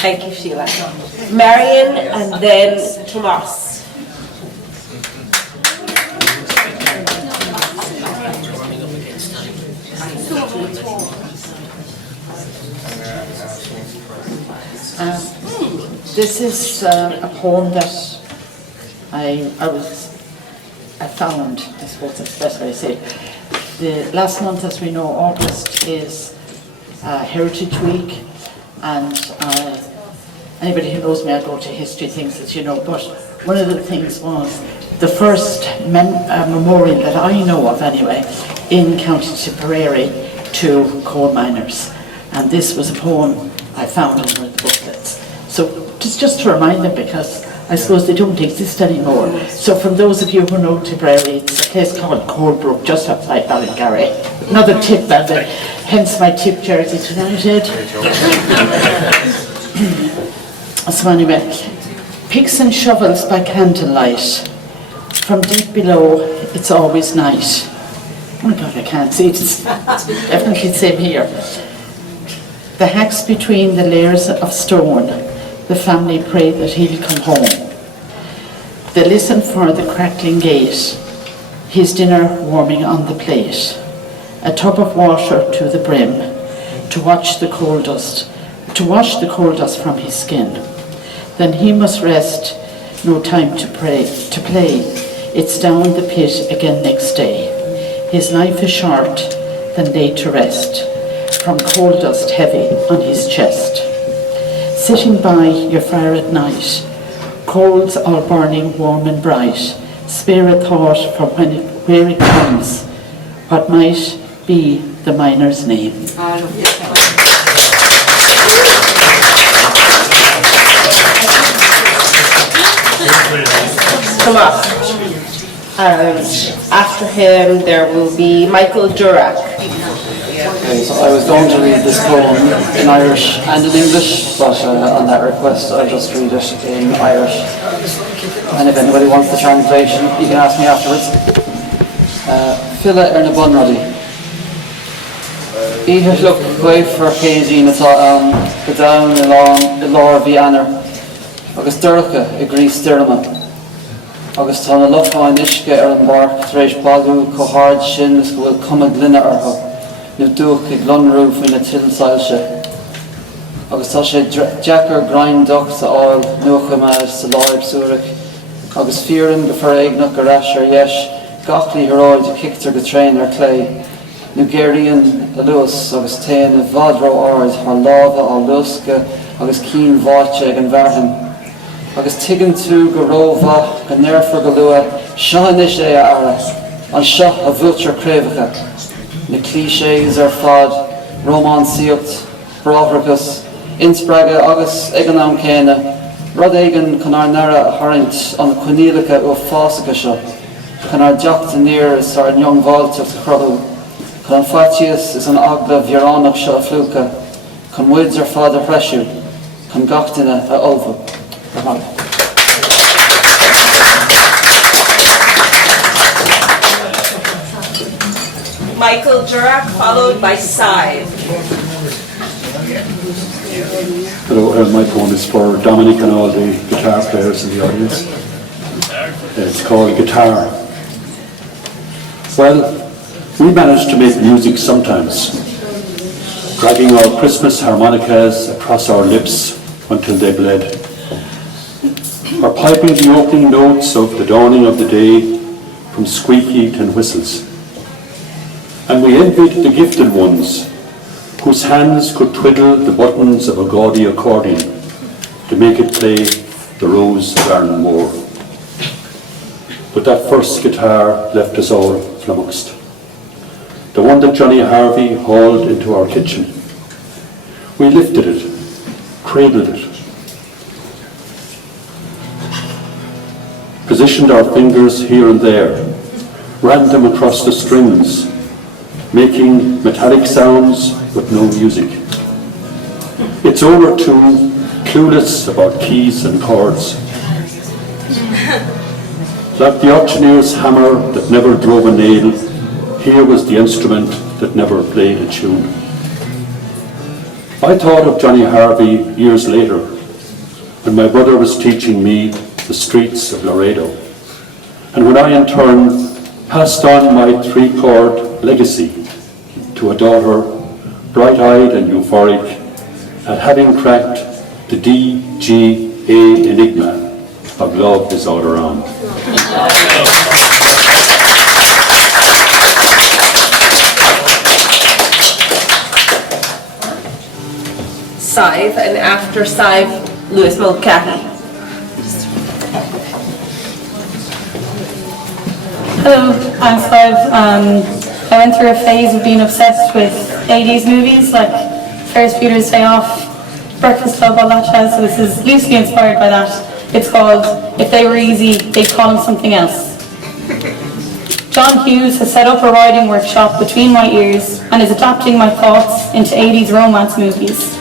Thank you, Sheila. Marion and then Tomas. This is a poem that I found, I suppose that's the best way to say it. The last month, as we know, August is Heritage Week, and anybody who knows me, I go to history things, as you know, but one of the things was the first memorial that I know of anyway in County Tipperary to coal miners, and this was a poem I found in one of the booklets. So just to remind them, because I suppose they don't exist anymore. So from those of you who know Tipperary, it's a place called Colebrook, just outside Ballingarry. Another tip, and hence my tip jersey tonight, Ed. So anyway, picks and shovels by candlelight. From deep below, it's always night. Oh my God, I can't see it. It's definitely the same here. The hacks between the layers of stone, the family pray that he'll come home. They listen for the crackling gate, his dinner warming on the plate, a tub of water to the brim, to wash the coal dust from his skin. Then he must rest, no time to play. It's down the pit again next day. His life is short, then laid to rest, from coal dust heavy on his chest. Sitting by your fire at night, coals all burning warm and bright, spare a thought for where it comes, what might be the miner's name. Come on. After him, there will be Michael Durack. Okay, so I was going to read this poem in Irish and in English, but on that request I'll just read it in Irish. And if anybody wants the translation, you can ask me afterwards. Fila na bunradi. Ihe look way for Casey na ta go down the Laura Vianner. Agus Durka agree stirma. Agus tá na lochá isce an bark treéis balú cohard sin is go bhfuil cumad linne artha. Nu dúch ag lunrú faoin na tilsáilse. Agus tá sé Jackar grind duch sa áil nuacha mar sa láib súrach. Agus fearan go far éignach go rais ar yes, gachlí haráid a kictar go train ar clay. Nu géiríonn a luas agus téan a bhadró ard ar láva á lusca agus cín bháite ag an bharthan. Agus tuigeann tú go rómha go neirfar go lua seán is é a ara, an seo a bhúltar créimhacha. Na clichés ar fad, románsíocht, bráthragus, inspraga agus ag an am céine, rud éigean chun ar nara a tharraingt an cuinílacha ó fásacha seo, chun ar deachta níor is ar an young bháilteach chruthú, chun an fáitias is an agla bhearánach seo a flúcha, chun muid ar fad a threisiú, chun gachtaine a olbha. Michael Durack, followed by Scythe. Hello, my poem is for Dominic and all the guitar players in the audience. It's called Guitar. Well, we managed to make music sometimes, dragging our Christmas harmonicas across our lips until they bled, or piping the opening notes of the dawning of the day from squeaky tin whistles. And we envied the gifted ones whose hands could twiddle the buttons of a gaudy accordion to make it play the Rose Garden Moor. But that first guitar left us all flummoxed. The one that Johnny Harvey hauled into our kitchen. We lifted it, cradled it, positioned our fingers here and there, ran them across the strings, making metallic sounds with no music. Its owner too, clueless about keys and chords. Like the auctioneer's hammer that never drove a nail, here was the instrument that never played a tune. I thought of Johnny Harvey years later, when my brother was teaching me the streets of Laredo, and when I in turn passed on my three-chord legacy to a daughter bright-eyed and euphoric at having cracked the D-G-A enigma of love is all around. Scythe, and after Scythe, Lewis Mulcahy. Hello, I'm Scythe. I went through a phase of being obsessed with 80s movies like Ferris Bueller's Day Off, Breakfast Club, all that jazz, so this is loosely inspired by that. It's called If They Were Easy, They'd Call Them Something Else. John Hughes has set up a writing workshop between my ears and is adapting my thoughts into 80s romance movies.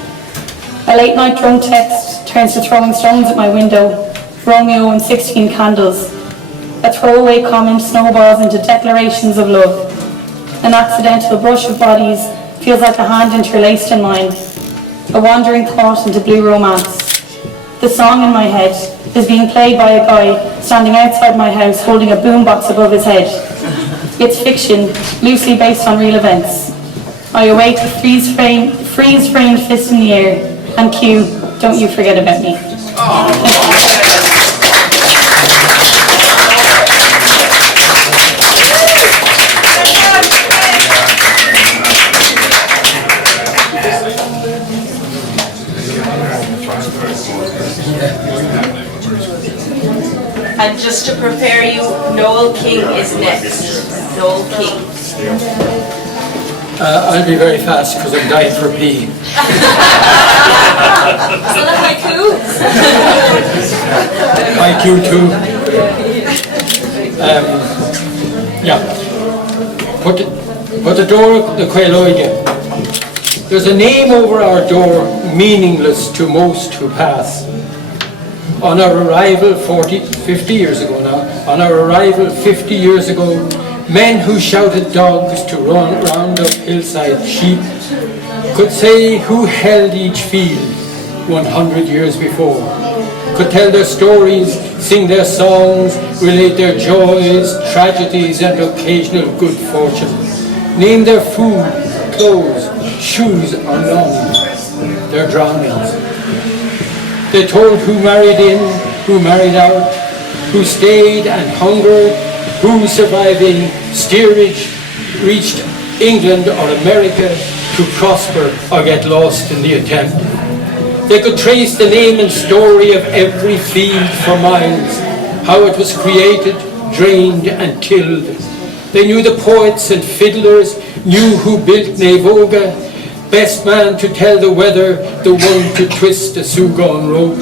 A late night drunk text turns to throwing stones at my window, Romeo and 16 Candles. A throwaway comment snowballs into declarations of love. An accidental brush of bodies feels like a hand interlaced in mine. A wandering thought into blue romance. The song in my head is being played by a guy standing outside my house holding a boombox above his head. It's fiction, loosely based on real events. I await a freeze-framed fist in the air, and cue, don't you forget about me. And just to prepare you, Noel King is next. Noel King. I'll be very fast because I'm dying for pee. So that's my coup? My cue too. Yeah. Put the door of the Quailoide. There's a name over our door, meaningless to most who pass. On our arrival 50 years ago now, on our arrival 50 years ago, men who shouted dogs to round up hillside sheep could say who held each field 100 years before, could tell their stories, sing their songs, relate their joys, tragedies, and occasional good fortune, name their food, clothes, shoes, or longings, their drownings. They told who married in, who married out, who stayed and hungered, who surviving steerage reached England or America to prosper or get lost in the attempt. They could trace the name and story of every field for miles, how it was created, drained and tilled. They knew the poets and fiddlers, knew who built Nevoga, best man to tell the weather, the one to twist the Sugon rope.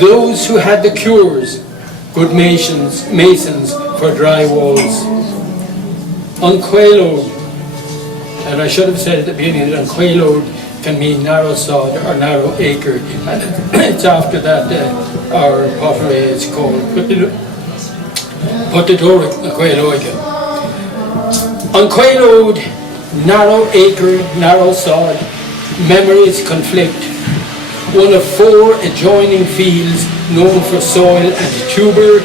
Those who had the cures, good masons for dry walls. On Quailode, and I should have said at the beginning that on Quailode can mean narrow sod or narrow acre, and it's after that our pottery is called Put the door of Quailode. On Quailode, narrow acre, narrow sod, memories conflict. One of 4 adjoining fields known for soil and tuber,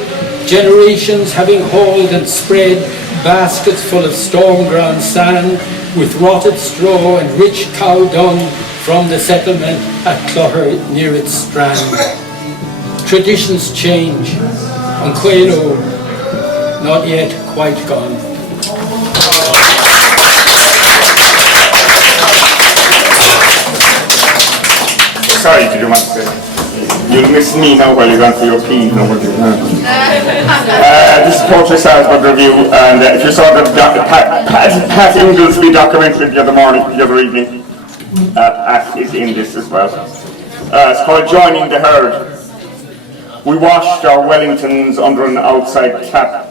generations having hauled and spread baskets full of storm-ground sand with rotted straw and rich cow dung from the settlement at Clogher near its strand. Traditions change, on Quailode, not yet quite gone. Sorry, did you want to say? You'll miss me now while you're going for your pee. No, this is Poetry Stars Book Review, and if you saw the Pat Inglesby documentary the other evening, it's in this as well. It's called Joining the Herd. We washed our Wellingtons under an outside tap,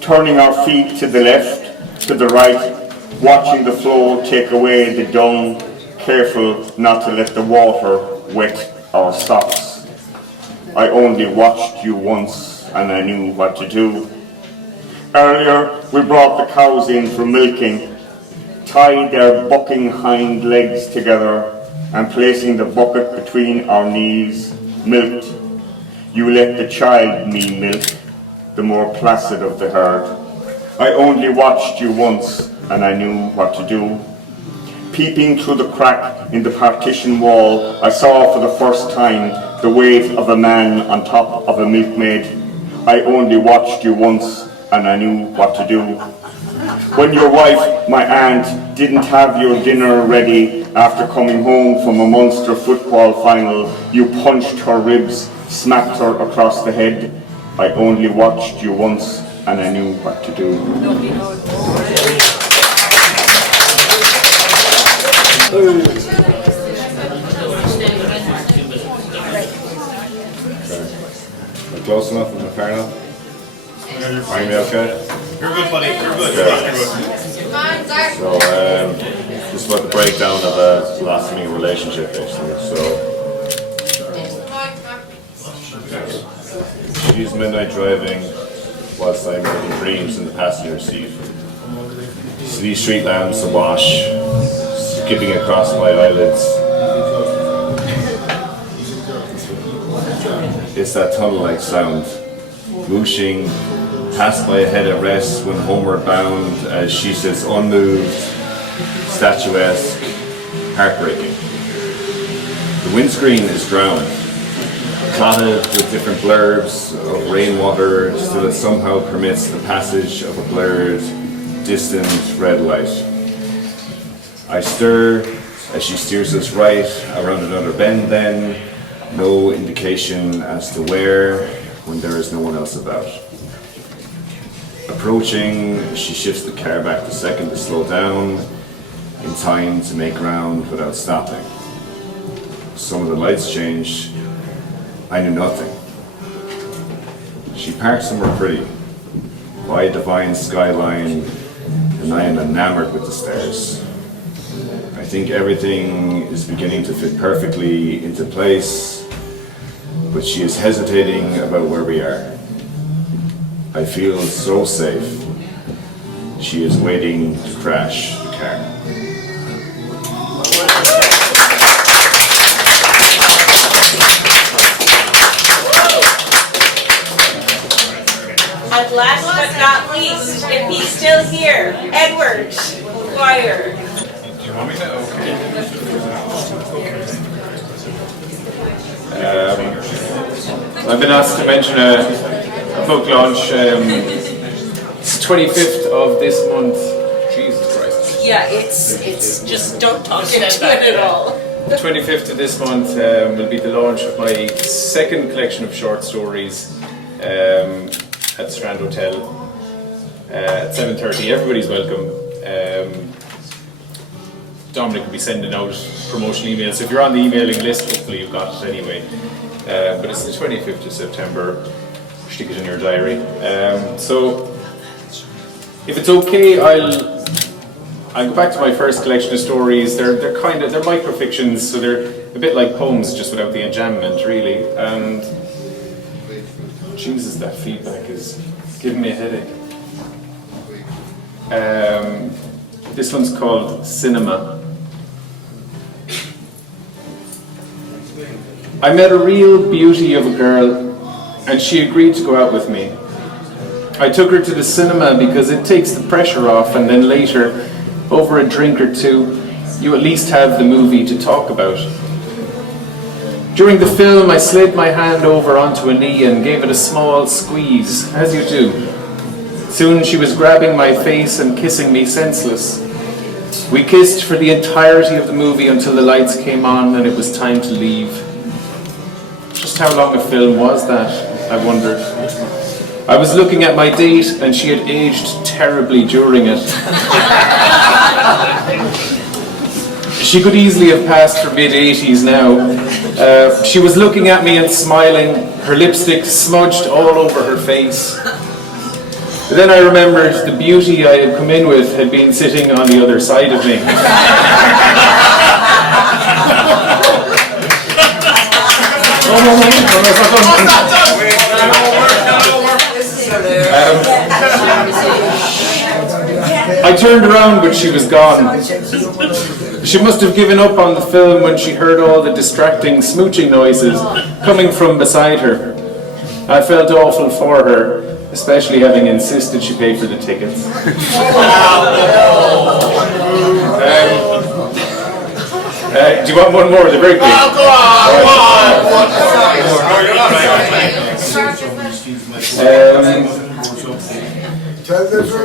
turning our feet to the left, to the right, watching the flow take away the dung, careful not to let the water wet our socks. I only watched you once and I knew what to do. Earlier, we brought the cows in for milking, tied their bucking hind legs together and placing the bucket between our knees, milked. You let the child me milk, the more placid of the herd. I only watched you once and I knew what to do. Peeping through the crack in the partition wall, I saw for the first time the weight of a man on top of a milkmaid. I only watched you once and I knew what to do. When your wife, my aunt, didn't have your dinner ready after coming home from a Munster football final, you punched her ribs, smacked her across the head. I only watched you once and I knew what to do. Close enough and far enough? Are you okay? You're good, buddy. You're good. So, this is about the breakdown of a blossoming relationship, basically. So, she's midnight driving whilst I'm having dreams in the passenger seat. See street lamps awash, skipping across my eyelids. It's that tunnel-like sound, whooshing, passed by a head at rest when homeward bound, as she sits unmoved, statuesque, heartbreaking. The windscreen is drowned, clotted with different blurbs of rainwater, still it somehow permits the passage of a blurred, distant red light. I stir as she steers us right around another bend then, no indication as to where when there is no one else about. Approaching, she shifts the car back a second to slow down, in time to make ground without stopping. Some of the lights changed. I knew nothing. She parked somewhere pretty, by divine skyline, and I am enamored with the stars. I think everything is beginning to fit perfectly into place, but she is hesitating about where we are. I feel so safe. She is waiting to crash the car. And last but not least, if he's still here, Edward Dwyer. Do you want me to? Okay. I've been asked to mention a book launch. It's the 25th of this month. Jesus Christ. Yeah, it's just don't talk into it at all. The 25th of this month will be the launch of my second collection of short stories at Strand Hotel at 7:30. Everybody's welcome. Dominic will be sending out promotional emails. So if you're on the emailing list, hopefully you've got it anyway. But it's the 25th of September. Stick it in your diary. So if it's okay, I'll go back to my first collection of stories. They're microfictions, so they're a bit like poems, just without the enjambment, really. And Jesus, that feedback is giving me a headache. This one's called Cinema. I met a real beauty of a girl, and she agreed to go out with me. I took her to the cinema because it takes the pressure off, and then later, over a drink or two, you at least have the movie to talk about. During the film, I slid my hand over onto a knee and gave it a small squeeze, as you do. Soon she was grabbing my face and kissing me senseless. We kissed for the entirety of the movie until the lights came on and it was time to leave. Just how long a film was that, I wondered. I was looking at my date and she had aged terribly during it. She could easily have passed for mid-80s now. She was looking at me and smiling, her lipstick smudged all over her face. Then I remembered the beauty I had come in with had been sitting on the other side of me. I turned around, but she was gone. She must have given up on the film when she heard all the distracting smooching noises coming from beside her. I felt awful for her, especially having insisted she pay for the tickets. Do you want one more? They're very quick.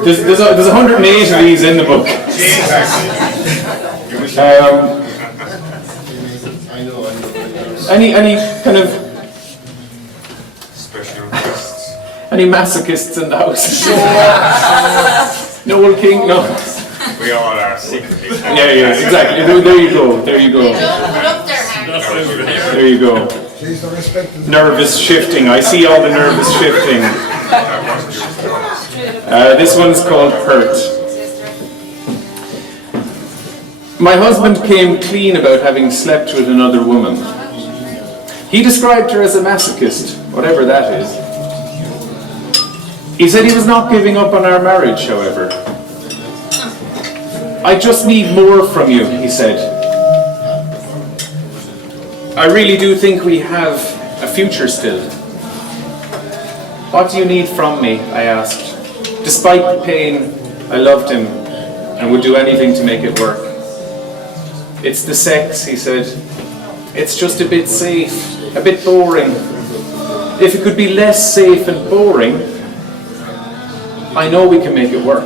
There's 108 of these in the book. Any kind of any masochists in the house? Noel King? No. We all are secretly. Yeah, exactly. There you go. There you go. There you go. Nervous shifting. I see all the nervous shifting. This one's called Hurt. My husband came clean about having slept with another woman. He described her as a masochist, whatever that is. He said he was not giving up on our marriage, however. I just need more from you, he said. I really do think we have a future still. What do you need from me, I asked. Despite the pain, I loved him and would do anything to make it work. It's the sex, he said. It's just a bit safe, a bit boring. If it could be less safe and boring, I know we can make it work.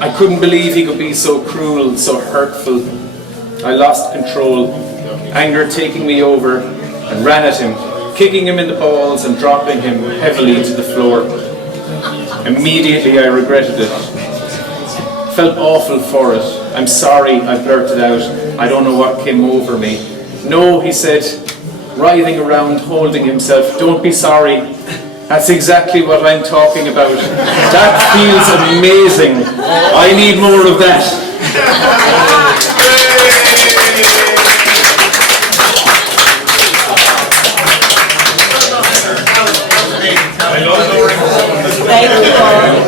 I couldn't believe he could be so cruel, so hurtful. I lost control, anger taking me over, and ran at him, kicking him in the balls and dropping him heavily to the floor. Immediately I regretted it. Felt awful for it. I'm sorry, I blurted out. I don't know what came over me. No, he said, writhing around, holding himself. Don't be sorry. That's exactly what I'm talking about. That feels amazing. I need more of that. Thank you all.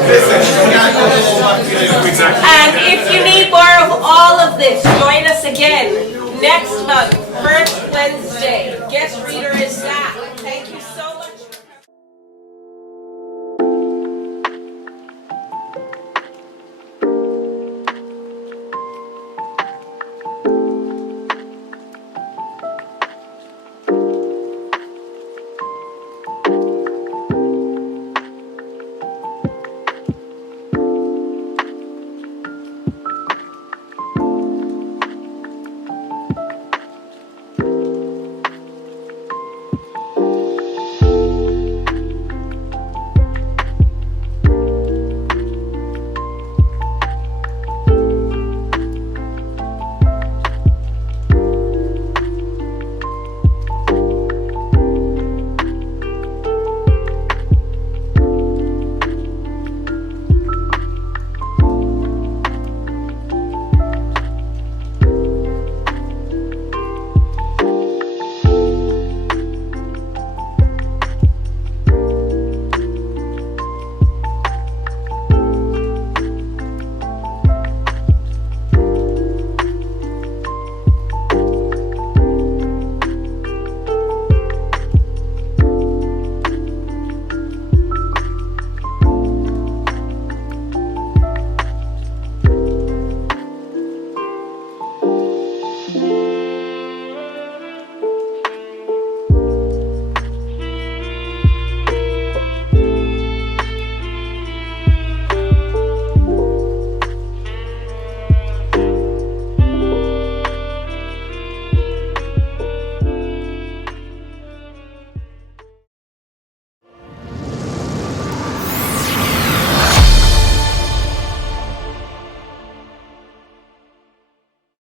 And if you need more of all of this, join us again next month, first Wednesday. Guest reader is Sept.